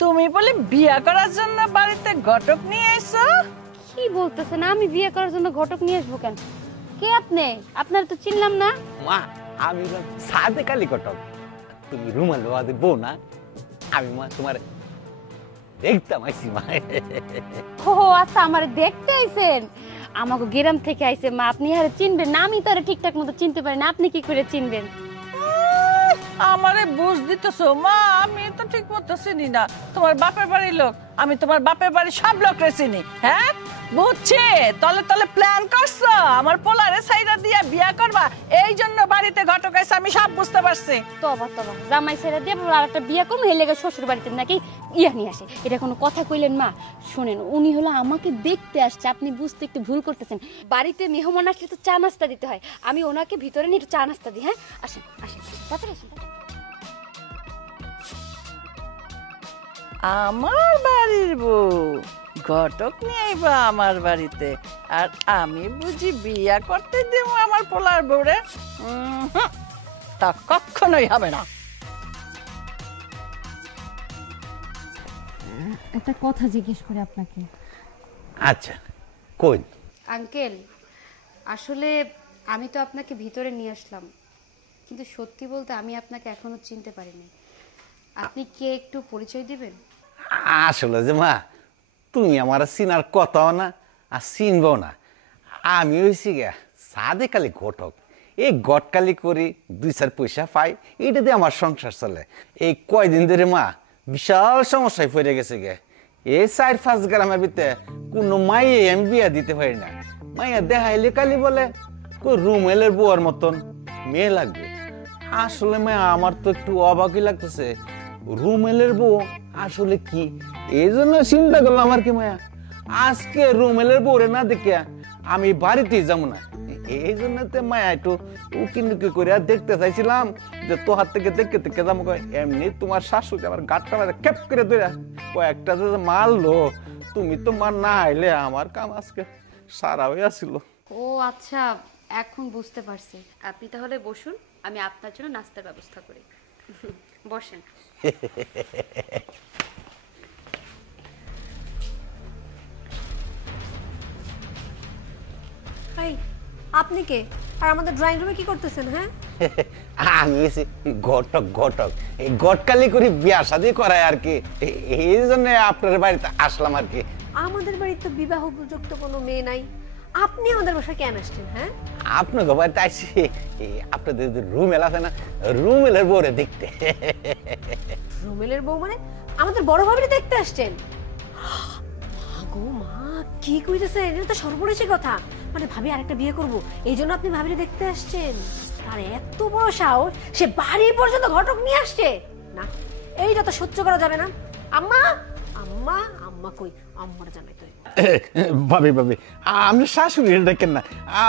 তুমি বলে বিয়া করার জন্য বাড়িতে ঘটক নিয়ে আইছো? কি বলতেছেন? আমি বিয়ে করার জন্য ঘটক নিয়ে আসবো কেন? কে আপনি? আপনার তো চিনলাম না। মা আমি সাদে কালি ঘটক, তুমি রুমাল বাবাদের বউ না? আমি মা তোমার দেখতাম আইছি মা। ও আচ্ছা, আমার দেখতে আইছেন? আমাকে গ্রাম থেকে আইছে মা, আপনি আরে চিনবেন না? আমি তো আরে ঠিকঠাক মতো চিনতে পারি না, আপনি কি করে চিনবেন? আমারে বুঝ দিতেছো মা, আমি তো ঠিক মতো চিনি না। তোমার বাপের বাড়ির লোক, আমি তোমার বাপের বাড়ির সব লোকরে চিনি। হ্যাঁ বুঝছি, তলে তলে প্ল্যান করছো আমার পোলারে সাইরা দিয়া বিয়া করবা, এই জন্য বাড়িতে ঘটক আইছে, আমি সব বুঝতে পারছি। তবা জামাই ছেড়ে দিয়ে আর একটা বিয়া করবো, হেলে গেছে শ্বশুর বাড়িতে নাকি ইয়া নিয়ে আসে। এটা কোনো কথা কইলেন মা? শোনেন, উনি হলো আমাকে দেখতে আসছে, আপনি বুঝতে একটু ভুল করতেছেন। বাড়িতে মেহমান আসলে তো চা নাস্তা দিতে হয়, আমি ওনাকে ভিতরে নিয়ে একটু চা নাস্তা দিই। হ্যাঁ আসেন আসেন, তাড়াতাড়ি আসেন। আমার বাড়ির বউ ঘটক নিয়ে আইবা আমার বাড়িতে, আর আমি বুঝি বিয়া করতে দেবো আমার পোলার বউরে? তা কখনোই হবে না। একটা কথা জিজ্ঞেস করে আপনাকে। আচ্ছা কই? আঙ্কেল, আসলে আমি তো আপনাকে ভিতরে নিয়ে আসলাম, কিন্তু সত্যি বলতে আমি আপনাকে এখনো চিনতে পারিনি। আপনি কে একটু পরিচয় দিবেন? আসলে যে মা, তুমি আমার চিনার কথাও না আর চিনবো না। আমি হয়েছি গা সাদে কালি ঘটক। এই গটকালি করি 2-4 পয়সা পাই, এটা দিয়ে আমার সংসার চলে। এই কয়দিন ধরে মা বিশাল সমস্যায় পড়ে গেছে গে। এই 4-5 গ্রামের ভিতরে কোনো মাইয়ে আমি বিয়া দিতে পারি না। মাইয়া দেখাইলে কালি বলে রুমেলের বউয়ার মতন মেয়ে লাগবে। আসলে মায়া আমার তো একটু অবাকই লাগতেছে, রুমেলের বউ আসলে কি। এই জন্য চিন্তা করলাম আর কি মায়া, আজকে রুমেলের বউরে না দেখে আমি বাড়িতেই যাবো না। এই জন্য মায়া একটু উকি করে দেখতে চাইছিলাম যে তোহার থেকে দেখতে দেখতে যাবো। এমনি তোমার শাশুড়ি আমার গাটটা খেপ করে ধরে কয়েকটা যে মারলো, তুমি তো মার না আইলে আমার কাম আজকে সারা হয়ে আসছিল। ও আচ্ছা, এখন বুঝতে পারছি। আপনি তাহলে বসুন, আমি আপনার জন্য নাস্তার ব্যবস্থা করি। বসেন। আপনি কে আর আমাদের ড্রয়িং রুমে কি করতেছেন? হ্যাঁ, আমি ঘটক ঘটক, এই গটকালি করে বিয়া শাদী করায় আর কি। এই জন্য আপনার বাড়িতে আসলাম আর কি। আমাদের বাড়িতে তো বিবাহ উপযুক্ত কোনো মেয়ে নাই, আপনি আমাদের বাসায় কেন আসছেন? হ্যাঁ, আপনাকে বাড়িতে আসছি আপনাদের রুমেল আছে না, রুমেলের বউরে দেখতে। রুমেলের বউ মানে আমাদের বড় ভাবিরে দেখতে আসছেন? গো মা, কি কইতেছেন? এটা তো সর্বনেশী কথা। মানে ভাবি আরেকটা বিয়ে করব, এই জন্য আপনি ভাবিরে দেখতে আসছেন? আর এত বড় সাহস, সে বাড়ি পর্যন্ত ঘটক নিয়ে আসছে? না, এইটা তো সহ্য করা যাবে না। আম্মা আম্মা আম্মা কই? আম্মার জানাই তো। ভাবি ভাবি, আপনি শাশুড়ি দেখেন না,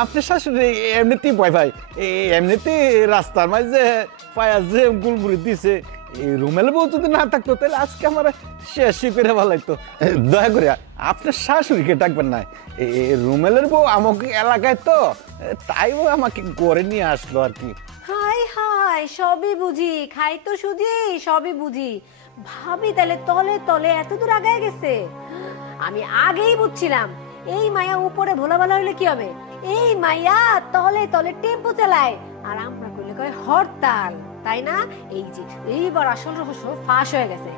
আপনি শাশুড়ি এমনিতেই ভয় ভাই, এমনিতে রাস্তার মাঝে পায়া যে গুলগুড়ি দিছে। এই রুমেল বউ যদি না থাকতো তাহলে আজকে আমার শেষই করে ভালো লাগতো। দয়া করে আপনার শাশুড়িকে ডাকবেন না। এই রুমেলের বউ আমাকে এলাকায় তো, তাই ও আমাকে গড়ে নিয়ে আসলো আর কি। হাই হাই, সবই বুঝি, খাই তো সুজি, সবই বুঝি। ভাবি তাহলে তলে তলে এত দূর আগায় গেছে। আমি আগেই বুঝছিলাম এই মায়া উপরে ভোলা ভালা হইলে কি হবে, এই মায়া তলে তলে টেম্পো চালায়, আর আমরা কইলে কয় হরতাল, তাই না? এই যে এইবার আসল রহস্য ফাঁস হয়ে গেছে।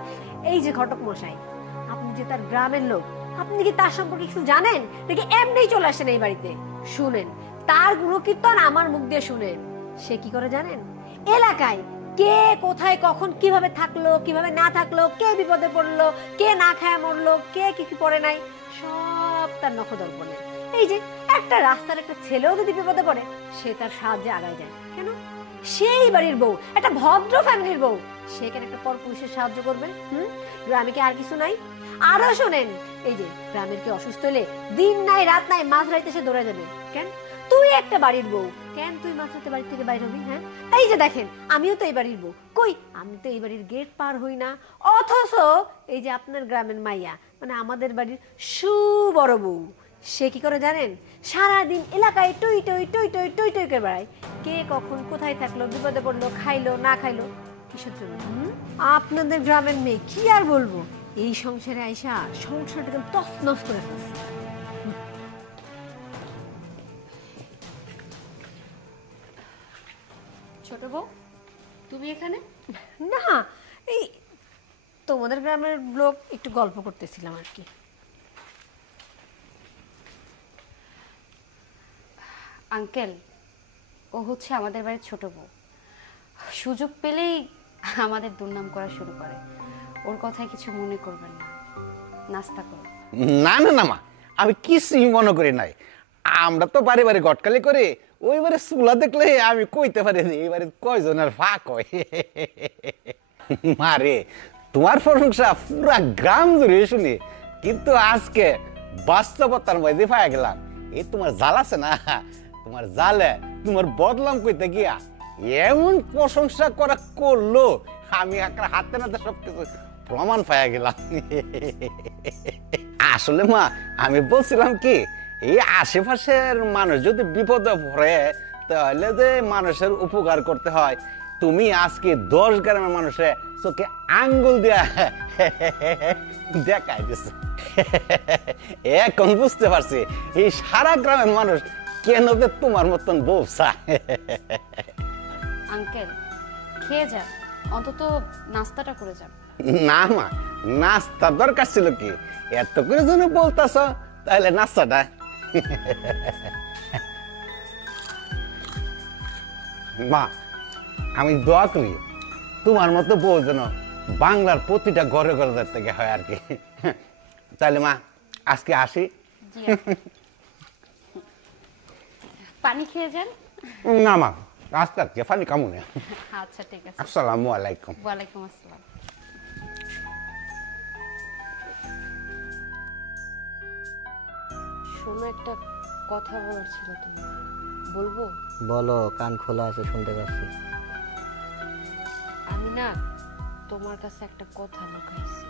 এই যে ঘটক মশাই, আপনি যে তার গ্রামের লোক, আপনি কি তার সম্পর্কে কিছু জানেন নাকি এমনিই চলে আসেন এই বাড়িতে? শুনেন, তার গুণকীর্তন আমার মুখ দিয়ে শুনেন। সে কি করে জানেন? এলাকায় কে কোথায় কখন কিভাবে থাকলো কিভাবে না থাকলো, কে বিপদে পড়লো, কে না খায় মরলো, কে কি কি পড়ে নাই, সব তার নখদর্পণে। এই যে একটা রাস্তার একটা ছেলেও যদি বিপদে পড়ে, সে তার সাহায্যে আগায় যায়। কেন? সেই বাড়ির বউ, একটা ভদ্র ফ্যামিলির বউ, সে কেন একটা পরপুরুষের সাহায্য করবে? গ্রামে কি আর কিছু নাই? আরো শোনেন, এই যে গ্রামের কি অসুস্থ হলে দিন নাই রাত নাই মাঝরাইতে সে দৌড়ে যাবে। কেন? তুই একটা বাড়ির বউ, কেন তুই মাঝরাতে বাড়ি থেকে বাইরে হবি? হ্যাঁ, এই যে দেখেন, আমিও তো এই বাড়ির বউ, কই আমি তো এই বাড়ির গেট পার হই না। অথচ এই যে আপনার গ্রামের মাইয়া, মানে আমাদের বাড়ির বড় বউ, সে কি করে জানেন? সারাদিন এলাকায় টই টই টই টই টই টই করে বেড়ায়। কে কখন কোথায় থাকলো, বিপদে পড়লো, খাইলো না খাইলো, কিসের জন্য? আপনাদের গ্রামের মেয়ে কি আর বলবো, এই সংসারে আইসা সংসারটাকে তছনছ করে ফেলছে। ছোট বউ, তুমি এখানে? না, এই তোমাদের গ্রামের লোক একটু গল্প করতেছিলাম আর কি। আঙ্কেল, ও হচ্ছে আমাদের বাড়ির ছোট বউ। সুযোগ পেলেই আমাদের দুর্নাম করা শুরু করে। ওর কথায় কিছু মনে করবেন না, নাস্তা করো। না না না মা, আমি কিছুই মনে করি নাই। আমরা তো বাড়ি বাড়ি গটকালি করে, ওইবারে চুলা দেখলে আমি কইতে পারি এইবারে কয়জনের ফাঁক হয়। মারে, তোমার প্রশংসা পুরা গ্রাম জুড়ে শুনি, কিন্তু আজকে বাস্তবতার মধ্যে পাই গেলাম। এই তোমার জাল আছে না, তোমার জালে তোমার বদলাম কইতে গিয়া এমন প্রশংসা করা করলো, আমি একটা হাতে নাতে সবকিছু প্রমাণ পাইয়া গেলাম। আসলে মা, আমি বলছিলাম কি, এই আশেপাশের মানুষ যদি বিপদে পড়ে তাহলে যে মানুষের উপকার করতে হয়, তুমি আজকে 10 গ্রামের মানুষে চোখে আঙ্গুল দিয়া দেখাই দিছে। এখন বুঝতে পারছি এই সারা গ্রামের মানুষ কেন যে তোমার মতন বউ চায়। আঙ্কেল খেয়ে যান, অন্তত নাস্তাটা করে যান। না মা, নাস্তার দরকার ছিল কি? এত করে যেন বলতেছ, তাহলে নাস্তাটা। মা, আমি দোয়া করি তোমার মতো বউ যেন বাংলার প্রতিটা ঘরে ঘরে থেকে হয় আর কি। তাহলে মা আজকে আসি। পানি খেয়ে যান। না মা, রাস্তার কে পানি কামু না। আচ্ছা ঠিক আছে। আসসালামু আলাইকুম। ওয়ালাইকুম আসসালাম। শোনো, একটা কথা বলার ছিল, তুমি বলবো? বলো, কান খোলা আছে, শুনতে পাচ্ছি। আমি না তোমার কাছে একটা কথা লুকাইছি।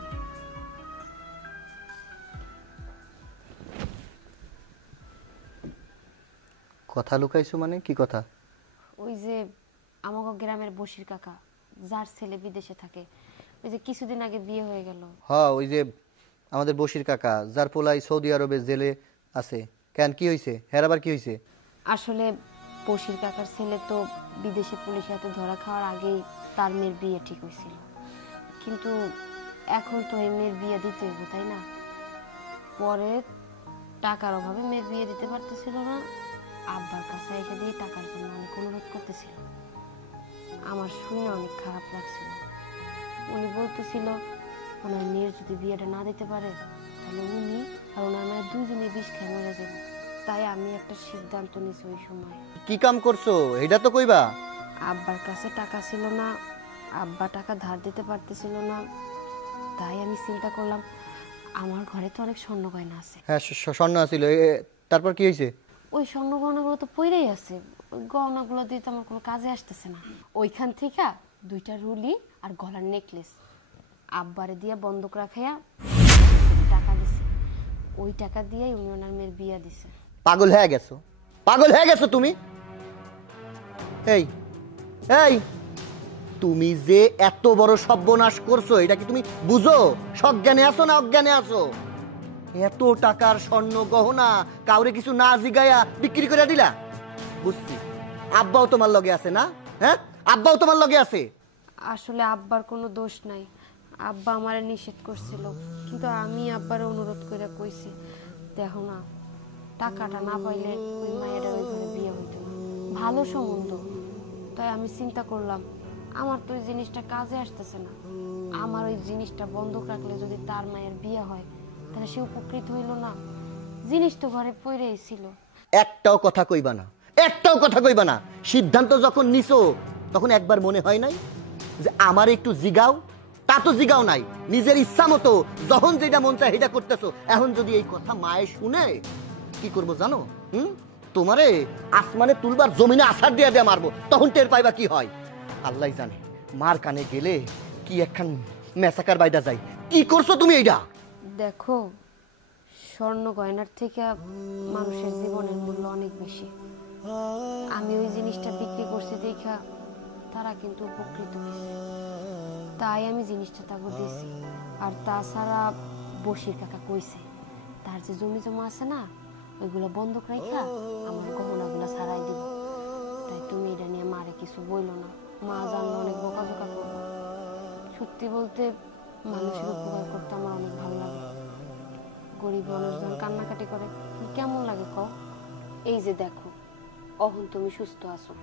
কথা লুকাইছো মানে কি কথা? ওই যে আমাগো গ্রামের বশির কাকা, যার ছেলে বিদেশে থাকে, ওই যে কিছুদিন আগে বিয়ে হয়ে গেল। হ্যাঁ, ওই যে আমাদের বশির কাকা, যার পোলাই সৌদি আরবে জেলে আছে। কেন, কি হয়েছে? হ্যাঁ, আবার কি হয়েছে? আসলে বশির কাকার ছেলে তো বিদেশে পুলিশের হাতে ধরা খাওয়ার আগেই তার মেয়ের বিয়ে ঠিক হয়েছিল, কিন্তু এখন তো এই মেয়ের বিয়ে দিতে হইব, তাই না? পরে টাকার অভাবে মেয়ের বিয়ে দিতে পারতেছিল না, আব্বার কাছে এসে দিয়ে টাকার জন্য অনেক অনুরোধ করতেছিল। আমার শুনে অনেক খারাপ লাগছিল। উনি বলতেছিল ওনার মেয়ের যদি বিয়েটা না দিতে পারে তাহলে উনি আর ওনার মেয়ের দুইজনে বিষ খেয়ে মরে যাবে। তাই আমি একটা সিদ্ধান্ত নিয়েছি ওই সময়। কি কাম করছো এটা তো কইবা। আব্বার কাছে টাকা ছিল না, আব্বা টাকা ধার দিতে পারতেছিল না, তাই আমি চিন্তা করলাম আমার ঘরে তো অনেক স্বর্ণ গয়না আছে। হ্যাঁ, স্বর্ণ ছিল, তারপর কি হয়েছে? ওই স্বর্ণ গয়নাগুলো তো পইরেই আছে, ওই গয়নাগুলো দিয়ে তো আমার কোনো কাজে আসতেছে না। ওইখান থেকে দুইটা রুলি আর গলার নেকলেস আব্বারে দিয়ে বন্ধক রাখাইয়া টাকা দিছে। ওই টাকা দিয়েই উনি ওনার মেয়ের বিয়া দিছে। পাগল হয়ে গেছো, পাগল হয়ে গেছো তুমি। এই এই তুমি যে এত বড় সর্বনাশ করছো, এটা কি তুমি বুঝো? সজ্ঞানে আছো না অজ্ঞানে আছো? এত টাকার স্বর্ণ গহনা কাউরে কিছু না জিগায়া বিক্রি করে দিলা। বুঝছি, আব্বাও তোমার লগে আছে না? হ্যাঁ, আব্বাও তোমার লগে আছে। আসলে আব্বার কোনো দোষ নাই, আব্বা আমারে নিষেধ করছিল, কিন্তু আমি আব্বারে অনুরোধ করে কইছি, দেখো না টাকাটা না পাইলে ওই মায়েরা ওই ঘরে বিয়ে হইতো না। ভালো সম্বন্ধ, তাই আমি চিন্তা করলাম আমার তো ওই জিনিসটা কাজে আসতেছে না, আমার ওই জিনিসটা বন্ধক রাখলে যদি তার মায়ের বিয়ে হয় তাহলে সে উপকৃত হইল না। জিনিস তো ঘরে পড়েই ছিল। একটাও কথা কইবা না, একটাও কথা কইবা না। সিদ্ধান্ত যখন নিছো তখন একবার মনে হয় নাই যে আমার একটু জিগাও? তা তো জিগাও নাই, নিজের ইচ্ছা মতো যখন যেটা মন চায় সেটা করতেছো। এখন যদি এই কথা মায়ে শুনে কি করবো জানো? তোমারে আসমানে তুলবার জমিনে আছাড় দিয়ে দিয়ে মারবো, তখন টের পাইবা কি হয় আল্লাহ জানে। মার কানে গেলে কি একখান মেসাকার বাইদা যায়। কি করছো তুমি এইটা? দেখো, স্বর্ণ গয়নার থেকে মানুষের জীবনের মূল্য অনেক বেশি। আমি ওই জিনিসটা বিক্রি করছি দেখা তারা কিন্তু উপকৃত হয়েছে, তাই আমি জিনিসটা তাকে দিয়েছি। আর তাছাড়া বশির কাকা কইছে তার যে জমি জমা আছে না, ওইগুলো বন্ধক রাখা আমার গহনাগুলো ছাড়াই দিব। তাই তুমি এটা নিয়ে মারে কিছু বইলো না, মা জানলে অনেক বোকাঝোকা করবো। সত্যি বলতে মানুষের উপকার করতে আমার অনেক ভালো লাগে। গরিব মানুষ যখন কান্নাকাটি করে কেমন লাগে কও? এই যে দেখো, অহন তুমি সুস্থ আছো,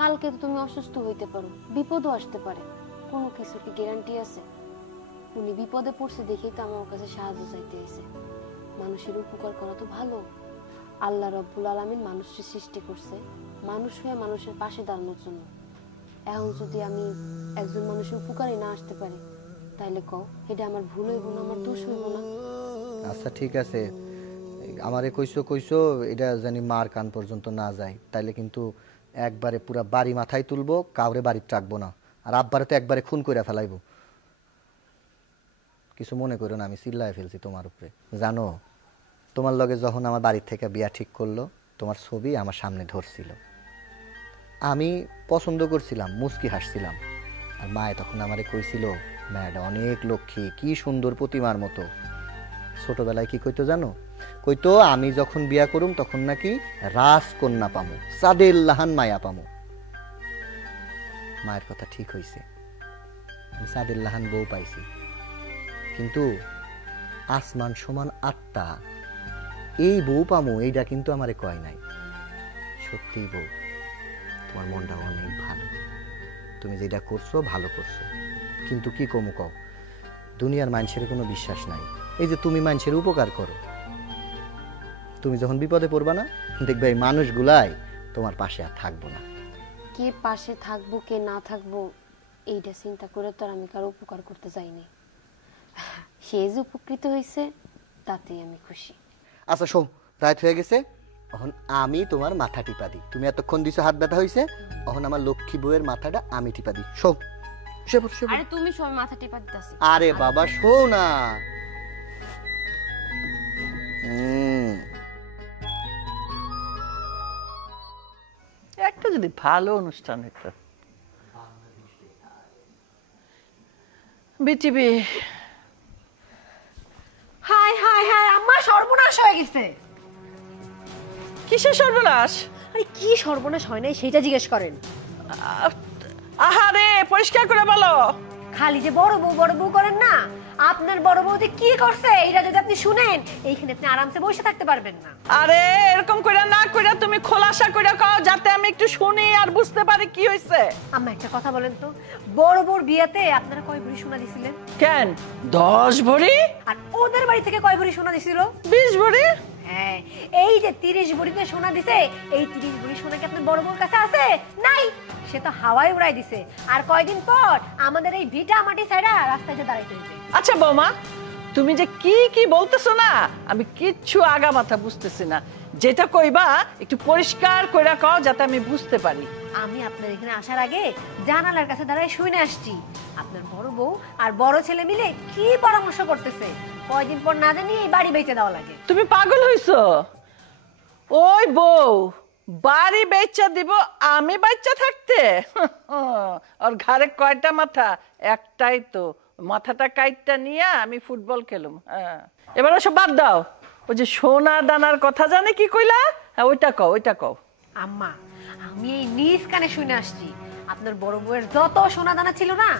কালকে তো তুমি অসুস্থ হইতে পারো, বিপদও আসতে পারে। কোনো কিছু কি গ্যারান্টি আছে? উনি বিপদে পড়ছে দেখেই তো আমার কাছে সাহায্য চাইতে এসে। মানুষের উপকার করা তো ভালো। আল্লাহ রব্বুল আলামিন মানুষের সৃষ্টি করছে মানুষ হয়ে মানুষের পাশে দাঁড়ানোর জন্য। এখন যদি আমি একজন মানুষের উপকারে না আসতে পারি তাইলে কও এটা আমার ভুল হইব না, আমার দোষ হইব না? আচ্ছা ঠিক আছে, আমারে কইছো কইছো, এটা জানি মার কান পর্যন্ত না যায়, তাইলে কিন্তু একবারে পুরা বাড়ি মাথায় তুলবো, কাউরে বাড়িতে রাখবো না। আর আব্বারে তো একবারে খুন করে ফেলাইবো। কিছু মনে করো না, আমি চিল্লায় ফেলছি তোমার উপরে। জানো, তোমার লগে যখন আমার বাড়ির থেকে বিয়া ঠিক করলো, তোমার ছবি আমার সামনে ধরছিল, আমি পছন্দ করছিলাম, মুচকি হাসছিলাম। আর মায়ে তখন আমারে কইছিল মেয়েটা অনেক লক্ষ্মী, কি সুন্দর প্রতিমার মতো। ছোটবেলায় কি কইতো জানো? কইতো আমি যখন বিয়া করুম তখন নাকি রাজকন্যা পামু, চাঁদের লাহান মায়া পামু। মায়ের কথা ঠিক হইছে, আমি চাঁদের লাহান বউ পাইছি, কিন্তু আসমান সমান আত্মা এই বউ পামু এইটা কিন্তু আমারে কয় নাই। সত্যি বউ, তোমার মনটা অনেক ভালো, তুমি যেটা করছো ভালো করছো, কিন্তু কি কমু কও, দুনিয়ার মানুষের কোনো বিশ্বাস নাই। এই যে তুমি মানুষের উপকার করো, তুমি যখন বিপদে পড়বা না, দেখবে এই মানুষগুলাই তোমার পাশে আর থাকবো না। কে পাশে থাকবো কে না থাকবো এইটা চিন্তা করে তো আর আমি কারো উপকার করতে যাইনি। সে যে উপকৃত হয়েছে তাতেই আমি খুশি। আচ্ছা শোন, রাত হয়ে গেছে, এখন আমি তোমার মাথা টিপা দিই। তুমি এতক্ষণ দিছো হাত ব্যথা হয়েছে, এখন আমার লক্ষ্মী বউয়ের মাথাটা আমি টিপা দিই। শোন, আরে তুমি সব মাথা টিপা দিতাছি। আরে বাবা শো না। একটা যদি ভালো অনুষ্ঠান হতো। বিটিভি হাই হাই হাই আম্মা, সর্বনাশ হয়ে গেছে। কিসের সর্বনাশ? আরে কি সর্বনাশ হয় নাই সেটা জিজ্ঞেস করেন। আহারে, পরিষ্কার করে বলো। খালি যে বড় বউ করেন না, আপনার বড় বউ যে কি করছে এটা যদি আপনি শুনেন, এইখানে আপনি আরামসে বসে থাকতে পারবেন না। আরে এরকম কইরা না কইরা তুমি খোলাসা কইরা কও, যাতে আমি একটু শুনি আর বুঝতে পারি কি হইছে। আম্মা একটা কথা বলেন তো, বড় বউর বিয়েতে আপনারা কয় ভরি সোনা দিছিলেন? কেন 10 ভরি? আর ওদের বাড়ি থেকে কয় ভরি সোনা দিছিল? 20 ভরি। হ্যাঁ, এই যে 30 ভরিতে সোনা দিছে, এই 30 ভরি সোনা কি আপনার বড় বউর কাছে আছে? নাই, সে তো হাওয়ায় উড়াই দিছে। আর কয়দিন পর আমাদের এই ভিটা মাটি ছাইড়া রাস্তায় যে দাঁড়াইতে হইবে। আচ্ছা বৌমা, তুমি যে কি কি বলতেছো না, আমি কিচ্ছু আগা মাথা বুঝতেছি না। যেটা কইবা একটু পরিষ্কার কইরা কও, যাতে আমি বুঝতে পারি। আমি আপনার এখানে আসার আগে জানালার কাছে দাঁড়ায় শুনে আসছি আপনার বড় বউ আর বড় ছেলে মিলে কি পরামর্শ করতেছে। কয়দিন পর না জানি এই বাড়ি বেচে দেওয়া লাগে। তুমি পাগল হইছো? ওই বউ বাড়ি বেচা দিব আমি বাচ্চা থাকতে? ওর ঘরে কয়টা মাথা? একটাই তো, মাথাটা কাইটটা নিয়ে আমি ফুটবল খেলুম। হ্যাঁ, এবার ওসব বাদ দাও। ওই যে সোনা দানার কথা জানে কি কইলা? হ্যাঁ, ওইটা কও, ওইটা কও। আম্মা, আমি এই নিজ কানে শুনে আসছি আপনার বড় বউয়ের যত সোনা দানা ছিল না,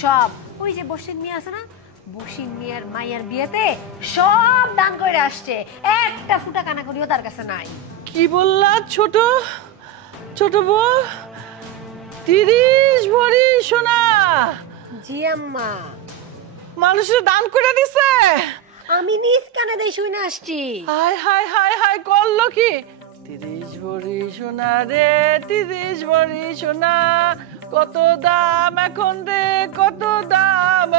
সব ওই যে বসির মিয়া আছে না, বসির মিয়ার মাইয়ার বিয়েতে সব দান করে আসছে। একটা ফুটা কানা করিও তার কাছে নাই। কি বললা ছোট ছোট বউ? 30 ভরি সোনা? জি আম্মা, মানুষের দান করে দিছে। আমি নিজ কানে দেই শুনে আসছি। হায় হায় হায় হায়, করলো কি? 30 ভরি সোনা রে, 30 ভরি সোনা, কত দাম এখন রে, কত দাম।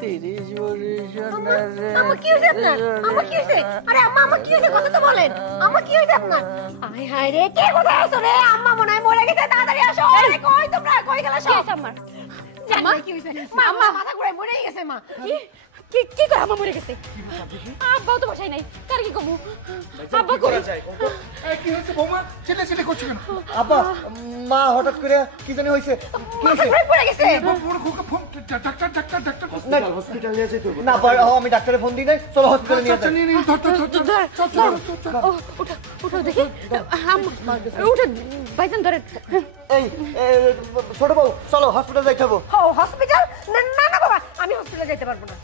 30 ভরি সোনা রে। আম্মা কি হইছে আপনার? আম্মা কি হইছে? আরে আম্মা, আম্মা কি হইছে? কথা তো বলেন। আম্মা কি হইছে আপনার? আয় হায় রে, কে কোথায় আছো রে? আম্মা মনে হয় মরে গেছে, তাড়াতাড়ি আসো। আরে কই তোমরা, কই গেলা সব? কি হইছে আম্মার? আম্মা কি হইছে? আম্মা মাথা ঘুরে মরে গেছে। মা কি কি কি কই আম্মা মরে গেছে? আব্বা তো বসাই নাই, কার কি কমু? আব্বা কই? কি হয়েছে বৌমা? ছেলে ছেলে করছো কেন? আব্বা, মা হঠাৎ করে কি জানি হইছে? কি হইছে? পড়ে গেছে। ডাক্তার ডাক্তার ডাক্তার না, হসপিটাল নিয়ে যেতে হবে। না, আমি ডাক্তারে ফোন দিই নাই। চলো হসপিটালে নিয়ে যাই। নিয়ে ধর ধর ধর চল চল। উঠো দেখি, উঠো ভাইজান ধরে। এই ছোট বউ, চলো হসপিটাল যাইতে হবে। ও হসপিটাল? না না না বাবা, আমি হসপিটালে যেতে পারবো না।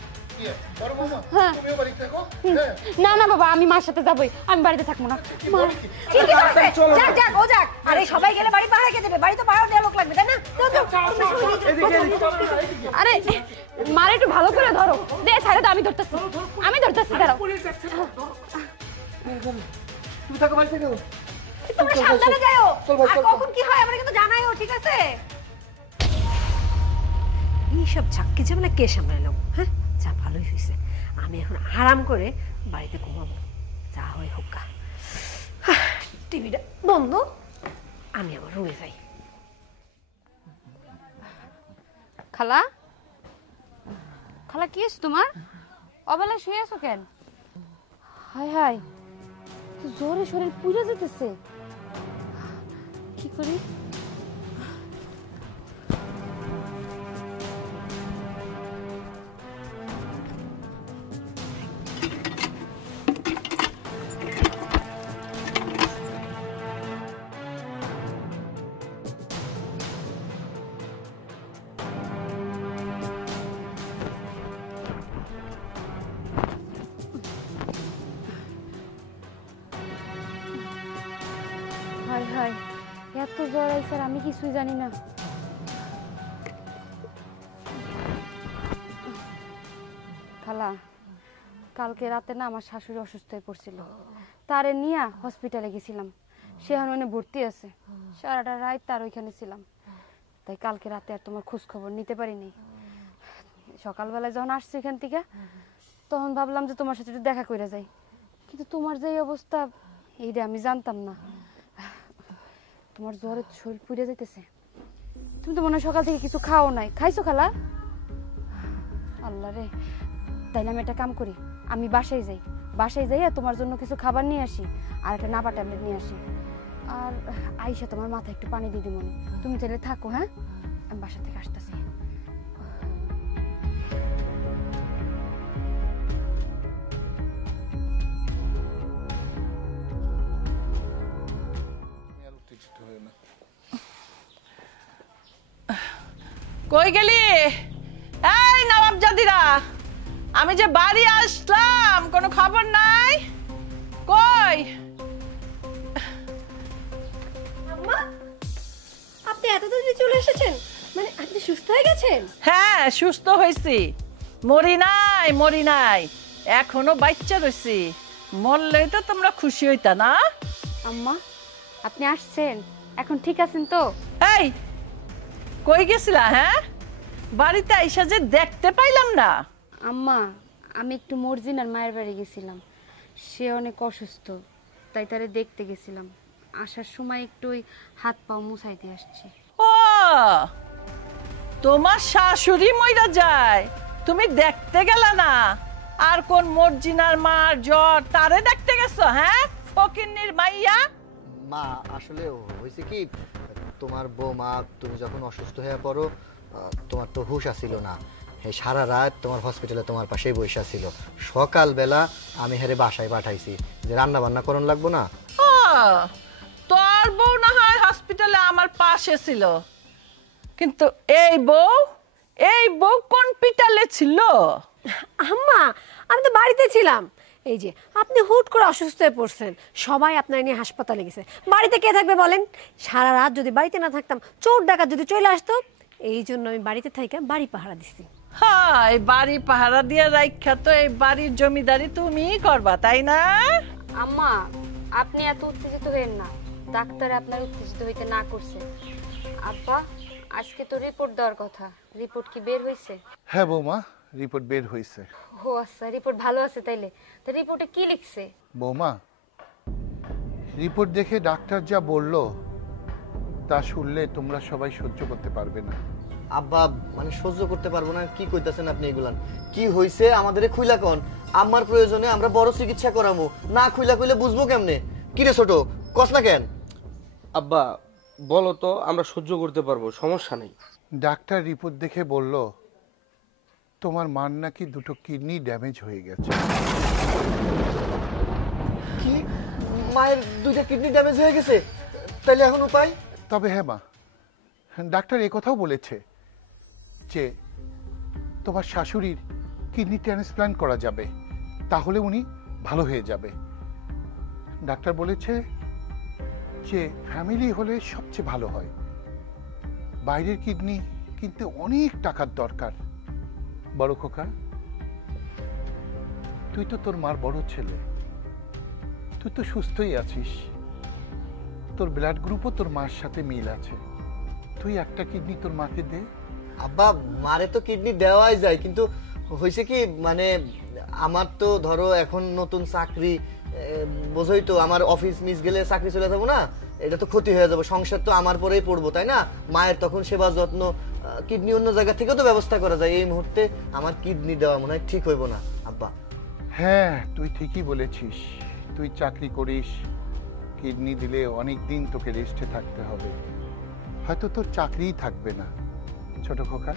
বড় বৌমা, তুমিও বাড়িতে থাকো। না না বাবা, আমি মার সাথে যাবই, আমি বাড়িতে থাকবো না। ঠিক আছে, যাক যাক ও যাক। আরে সবাই গেলে বাড়ি পাহারা কে দেবে? বাড়ি তো পাহারা দেওয়া লোক লাগবে, তাই না? আরে মারে একটু ভালো করে ধরো। দে ছাড়ে তো, আমি ধরতেছি, আমি ধরতেছি। দাঁড়াও, তুমি থাকো বাড়িতে যাও। তোমরা সাবধানে যাও। আর কখন কি হয় আমরা কিন্তু জানাইও, ঠিক আছে? এইসব ঝাক্কি ঝামেলা কে সামলালো? হ্যাঁ, যা ভালোই হয়েছে, আমি এখন আরাম করে বাড়িতে ঘুমাবো। যা হয় হোক, টিভিটা বন্ধ, আমি আমার রুমে যাই। খালা, খালা কি আছে তোমার? অবেলা শুয়ে আছো কেন? হায় হায়, জোরে শরীর পুড়ে যেতেছে। কি করি? নাই, এত জ্বর আইছে আর আমি কিছুই জানি না। খালা, কালকে রাতে না আমার শাশুড়ি অসুস্থ হয়ে পড়ছিল, তারে নিয়ে হসপিটালে গেছিলাম। সে এখন ওখানে ভর্তি আছে, সারাটা রাত তার ওইখানে ছিলাম, তাই কালকে রাতে আর তোমার খোঁজ খবর নিতে পারিনি। সকালবেলায় যখন আসছি এখান থেকে তখন ভাবলাম যে তোমার সাথে একটু দেখা করে যাই, কিন্তু তোমার যে অবস্থা এইটা আমি জানতাম না। তোমার জ্বরে শরীর পুড়ে যাইতেছে, তুমি তো মনে হয় সকাল থেকে কিছু খাও নাই। খাইছো খালা? আল্লাহ রে, তাইলে আমি একটা কাম করি, আমি বাসায় যাই আর তোমার জন্য কিছু খাবার নিয়ে আসি আর একটা নাপা ট্যাবলেট নিয়ে আসি। আর আইসা তোমার মাথায় একটু পানি দিয়ে দিব, তুমি তাহলে থাকো। হ্যাঁ, আমি বাসা থেকে আসতেছি। কই গেলি এই নবাব জাদিরা? আমি যে বাড়ি আসলাম কোনো খবর নাই, কই? আম্মা, আপনি এত তাড়াতাড়ি চলে এসেছেন? মানে আপনি সুস্থ হয়ে গেছেন? হ্যাঁ, সুস্থ হয়েছি, মরি নাই, এখনো বাচ্চা রয়েছি। মরলেই তো তোমরা খুশি হইতা না? আম্মা, আপনি আসছেন, এখন ঠিক আছেন তো? এই কই গেছিলা? হ্যাঁ, বাড়িতে আইসা যে দেখতে পাইলাম না। আম্মা, আমি একটু মর্জিনার মায়ের বাড়ি গেছিলাম, সে অনেক অসুস্থ, তাই তারে দেখতে গেছিলাম। আসার সময় একটু ওই হাত পাও মুছাইতে আসছি। ও, তোমার শাশুড়ি মইরা যায়, তুমি দেখতে গেলা না? আর কোন মর্জিনার মার জ্বর তারে দেখতে গেছো? হ্যাঁ, ফকিন্নির মাইয়া। মা আসলে হয়েছে কি, তোমার বৌমা তুমি যখন অসুস্থ হয়ে পড়ো তোমার তো হুঁশ আসিল না। সারা রাত তোমার হসপিটালে তোমার পাশেই বসে ছিল। সকালবেলা আমি হেরে বাসায় পাঠাইছি যে রান্না বান্না করন লাগবো না। তোর বউ না হয় হসপিটালে আমার পাশে ছিল, কিন্তু এই বউ কোন পিটালে ছিল? আম্মা, আমি তো বাড়িতে ছিলাম। এই যে আপনি হুট করে অসুস্থ হয়ে পড়ছেন, সবাই আপনার নিয়ে হাসপাতালে গেছে, বাড়িতে কে থাকবে বলেন? সারা রাত যদি বাড়িতে না থাকতাম, চোর ডাকাত যদি চলে আসতো, এই জন্য আমি বাড়িতে থাইকা বাড়ি পাহারা দিছি। হ্যাঁ, এই বাড়ি পাহারা দিয়ে রাখা তো এই বাড়ির জমিদারি তুমিই করবা, তাই না? আম্মা, আপনি এত উত্তেজিত হইেন না, ডাক্তার আপনার উত্তেজিত হইতে না করছে। আব্বা, আজকে তো রিপোর্ট দেওয়ার কথা, রিপোর্ট কি বের হইছে? হ্যাঁ বৌমা, রিপোর্ট বের হয়েছে। ও আচ্ছা, রিপোর্ট ভালো আছে তাইলে। তো রিপোর্টে কি লিখছে? বৌমা, রিপোর্ট দেখে ডাক্তার যা বলল তা শুনলে তোমরা সবাই সহ্য করতে পারবে না। আব্বা, মানে সহ্য করতে পারবো না কি কইতাছেন আপনি? এগুলান কি হইছে আমাদের খুইলা কোন? আমার প্রয়োজনে আমরা বড় চিকিৎসা করামু, না খুইলা কইলে বুঝবো কেমনে? কি রে ছোট, কস না কেন? আব্বা বলো তো, আমরা সহ্য করতে পারবো, সমস্যা নেই। ডাক্তার রিপোর্ট দেখে বলল তোমার মার নাকি দুটো কিডনি ড্যামেজ হয়ে গেছে। কি, মায়ের দুইটা কিডনি ড্যামেজ হয়ে গেছে? তাইলে এখন উপায়? তবে হ্যাঁ মা, ডাক্তার এই কথাও বলেছে যে তোমার শাশুড়ির কিডনি ট্রান্সপ্ল্যান্ট করা যাবে, তাহলে উনি ভালো হয়ে যাবে। ডাক্তার বলেছে যে ফ্যামিলি হলে সবচেয়ে ভালো হয়, বাইরের কিডনি কিনতে অনেক টাকার দরকার। বড় খোকা, তুই তো তোর মার বড় ছেলে, তুই তো সুস্থই আছিস, তোর ব্লাড গ্রুপও তোর মার সাথে মিল আছে, তুই একটা কিডনি তোর মাকে দে। আব্বা, মারে তো কিডনি দেওয়াই যায়, কিন্তু হয়েছে কি, মানে আমার তো ধরো এখন নতুন চাকরি, বোঝোই তো, আমার অফিস মিস গেলে চাকরি চলে যাবো না, এটা তো ক্ষতি হয়ে যাবে, সংসার তো আমার পরেই পড়বো, তাই না? মায়ের তখন সেবা যত্ন, কিডনি অন্য জায়গা থেকেও তো ব্যবস্থা করা যায়। এই মুহূর্তে আমার কিডনি দেওয়া মনে হয় ঠিক হইব না আব্বা। হ্যাঁ, তুই ঠিকই বলেছিস, তুই চাকরি করিস, কিডনি দিলে অনেক দিন তোকে রেস্টে থাকতে হবে, হয়তো তোর চাকরিই থাকবে না। ছোট খোকা,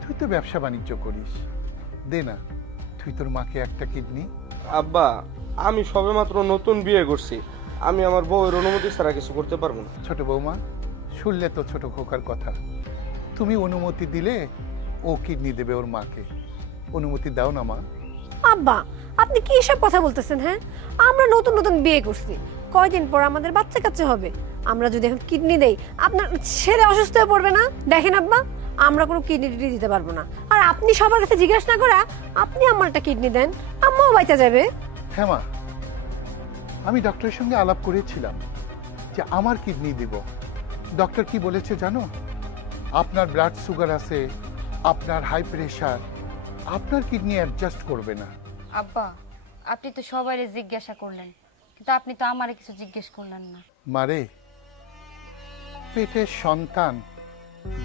তুই তো ব্যবসা বাণিজ্য করিস, দে না তুই তোর মাকে একটা কিডনি। আব্বা, আমি সবেমাত্র নতুন বিয়ে করছি, আমি আমার বউয়ের অনুমতি ছাড়া কিছু করতে পারবো না। ছোট বৌমা, শুনলে তো ছোট খোকার কথা, তুমি অনুমতি দিলে ও কিডনি দেবে ওর মাকে, অনুমতি দাও না মা। আব্বা, আপনি কি এসব কথা বলতেছেন? হ্যাঁ, আমরা নতুন নতুন বিয়ে করছি, কয়দিন পর আমাদের বাচ্চা কাচ্চা হবে, আমরা যদি এখন কিডনি দেই আপনার ছেলে অসুস্থ হয়ে পড়বে না। দেখেন আব্বা, আমরা কোনো কিডনি টিডনি দিতে পারবো না। আর আপনি সবার কাছে জিজ্ঞাসা না করে আপনি আমার একটা কিডনি দেন, আম্মাও বাঁচা যাবে। হ্যাঁ মা, আমি ডক্টরের সঙ্গে আলাপ করেছিলাম যে আমার কিডনি দিব। ডক্টর কি বলেছে জানো? আপনার ব্লাড সুগার আছে, আপনার হাই প্রেশার, আপনার কিডনি অ্যাডজাস্ট করবে না। আব্বা, আপনি তো সবাইরে জিজ্ঞাসা করলেন, কিন্তু আপনি তো আমারে কিছু জিজ্ঞেস করলেন না। মারে, পেটের সন্তান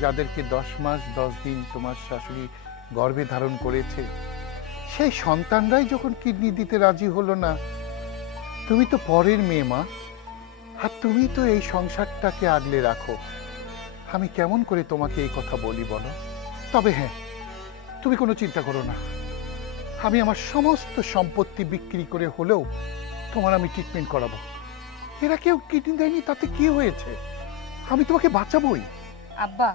যাদেরকে 10 মাস 10 দিন তোমার শাশুড়ি গর্ভে ধারণ করেছে, সেই সন্তানরাই যখন কিডনি দিতে রাজি হলো না, তুমি তো পরের মেয়ে মা, আর তুমি তো এই সংসারটাকে আগলে রাখো। আমি কেমন করে তোমাকে এই কথা বলি বলো? তবে হ্যাঁ, তুমি কোনো চিন্তা করো না, আমি আমার সমস্ত সম্পত্তি বিক্রি করে হলেও তোমার আমি ট্রিটমেন্ট করাবো। এরা কেউ কিডনি দেয়নি, তাতে কি হয়েছে? আমি তোমাকে বাঁচাবোই। আব্বা,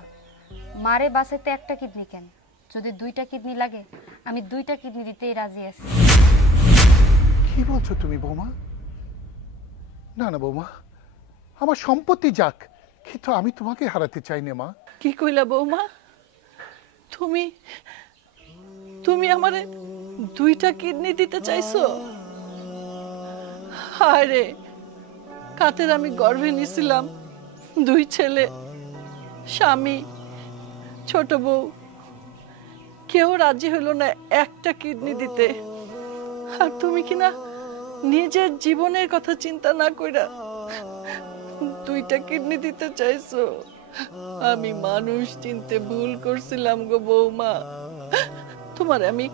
মারে বাঁচাইতে একটা কিডনি কেন, যদি 2টা কিডনি লাগে আমি 2টা কিডনি দিতেই রাজি আছি। কি বলছো তুমি বৌমা? না না বৌমা, আমার সম্পত্তি যাক, কিন্তু আমি তোমাকে হারাতে চাই না মা। কি কইলা বৌমা? তুমি তুমি আমারে 2টা কিডনি দিতে চাইছো? আরে কাতের আমি গর্ভে নিছিলাম 2 ছেলে, স্বামী, ছোট বউ, কেউ রাজি হলো না একটা কিডনি দিতে। আর তুমি কিনা নিজের জীবনের কথা চিন্তা না কইরা 2টা কিডনি দিতে চাইছো। আমি মানুষ চিনতে ভুল করছিলাম গো বৌমা। তোমার আমি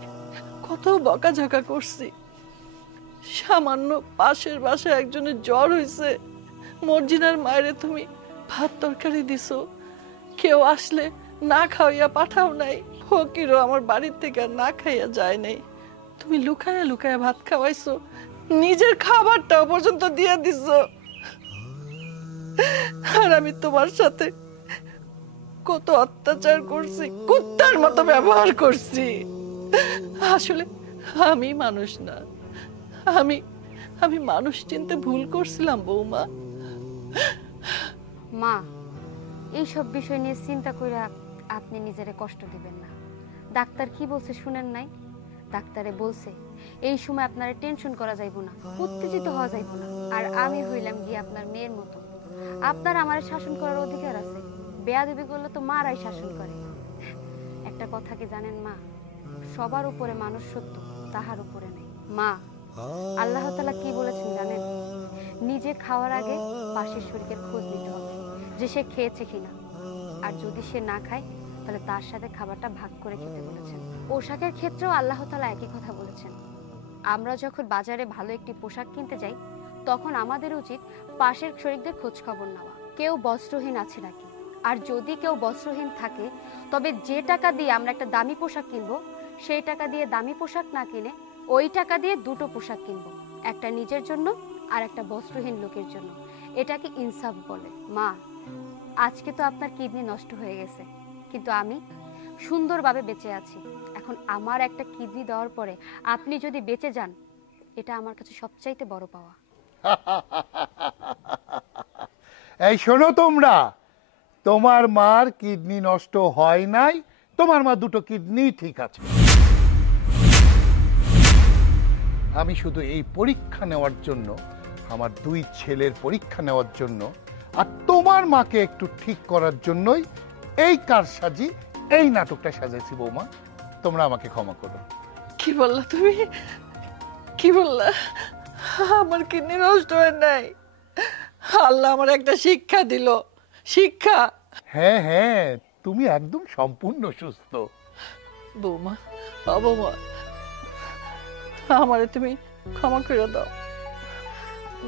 কত বকাঝকা করছি। সামান্য পাশের বাসায় একজনের জ্বর হয়েছে, মর্জিনার মায়েরে তুমি ভাত তরকারি দিছো, কেউ আসলে না খাওয়াইয়া পাঠাও নাই। ফকিরও আমার বাড়ির থেকে আর না খাইয়া যায় নাই। তুমি লুকায়া লুকায়া ভাত খাওয়াইছো, নিজের খাবারটাও পর্যন্ত দিয়ে দিছো। আর আমি তোমার সাথে কত অত্যাচার করছি, কুত্তার মতো ব্যবহার করছি। আসলে আমি মানুষ না, আমি মানুষ চিনতে ভুল করছিলাম বৌমা। মা, এইসব বিষয় নিয়ে চিন্তা করে আপনি নিজেরে কষ্ট দিবেন না। ডাক্তার কি বলছে শুনেন নাই? ডাক্তারে বলছে এই সময় আপনার টেনশন করা যাইব না, উত্তেজিত হওয়া যাইব না। আর আমি হইলাম গিয়ে আপনার মেয়ের মতো, আপনার আমার শাসন করার অধিকার আছে। বেয়াদবি করলে তো মারাই শাসন করে। একটা কথা কি জানেন মা, সবার উপরে মানুষ সত্য, তাহার উপরে নেই। মা, আল্লাহ তাআলা কি বলেছেন জানেন? নিজে খাওয়ার আগে পাশের শরীরের খোঁজ নিতে হবে যে সে খেয়েছে কিনা। আর যদি সে না খায় তাহলে তার সাথে খাবারটা ভাগ করে খেতে বলেছেন। পোশাকের ক্ষেত্রেও আল্লাহ তাআলা একই কথা বলেছেন। আমরা যখন বাজারে ভালো একটি পোশাক কিনতে যাই তখন আমাদের উচিত পাশের শরীরদের খোঁজ খবর নেওয়া, কেউ বস্ত্রহীন আছে নাকি। আর যদি কেউ বস্ত্রহীন থাকে তবে যে টাকা দিয়ে আমরা একটা দামি পোশাক কিনবো সেই টাকা দিয়ে দামি পোশাক না কিনে ওই টাকা দিয়ে 2টো পোশাক কিনবো, একটা নিজের জন্য আর একটা বস্ত্রহীন লোকের জন্য। এটাকে ইনসাফ বলে। মা, আজকে তো আপনার কিডনি নষ্ট হয়ে গেছে, কিন্তু আমি সুন্দরভাবে বেঁচে আছি। এখন আমার একটা কিডনি দেওয়ার পরে আপনি যদি বেঁচে যান, এটা আমার কাছে সবচাইতে বড় পাওয়া। এই শোনো তোমরা, তোমার মার কিডনি নষ্ট হয় নাই, তোমার মা 2টো কিডনি ঠিক আছে। আমি শুধু এই পরীক্ষা নেওয়ার জন্য, আমার 2 ছেলের পরীক্ষা নেওয়ার জন্য আর তোমার মাকে একটু ঠিক করার জন্যই এই কারসাজি, এই নাটকটা সাজাইছি বৌমা। তোমরা আমাকে ক্ষমা করো। কি বললা তুমি? কি বললা? আমার কিডনি নষ্ট হয় নাই? আল্লাহ আমার একটা শিক্ষা দিল। শিক্ষা? হ্যাঁ হ্যাঁ, তুমি একদম সম্পূর্ণ সুস্থ। বৌমা, বৌমা, আমারে তুমি ক্ষমা করে দাও।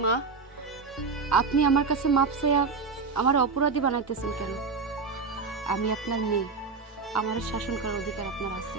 মা, আপনি আমার কাছে মাপ চাইয়া আমার অপরাধী বানাইতেছেন কেন? আমি আপনার মেয়ে, আমার শাসন করার অধিকার আপনার আছে।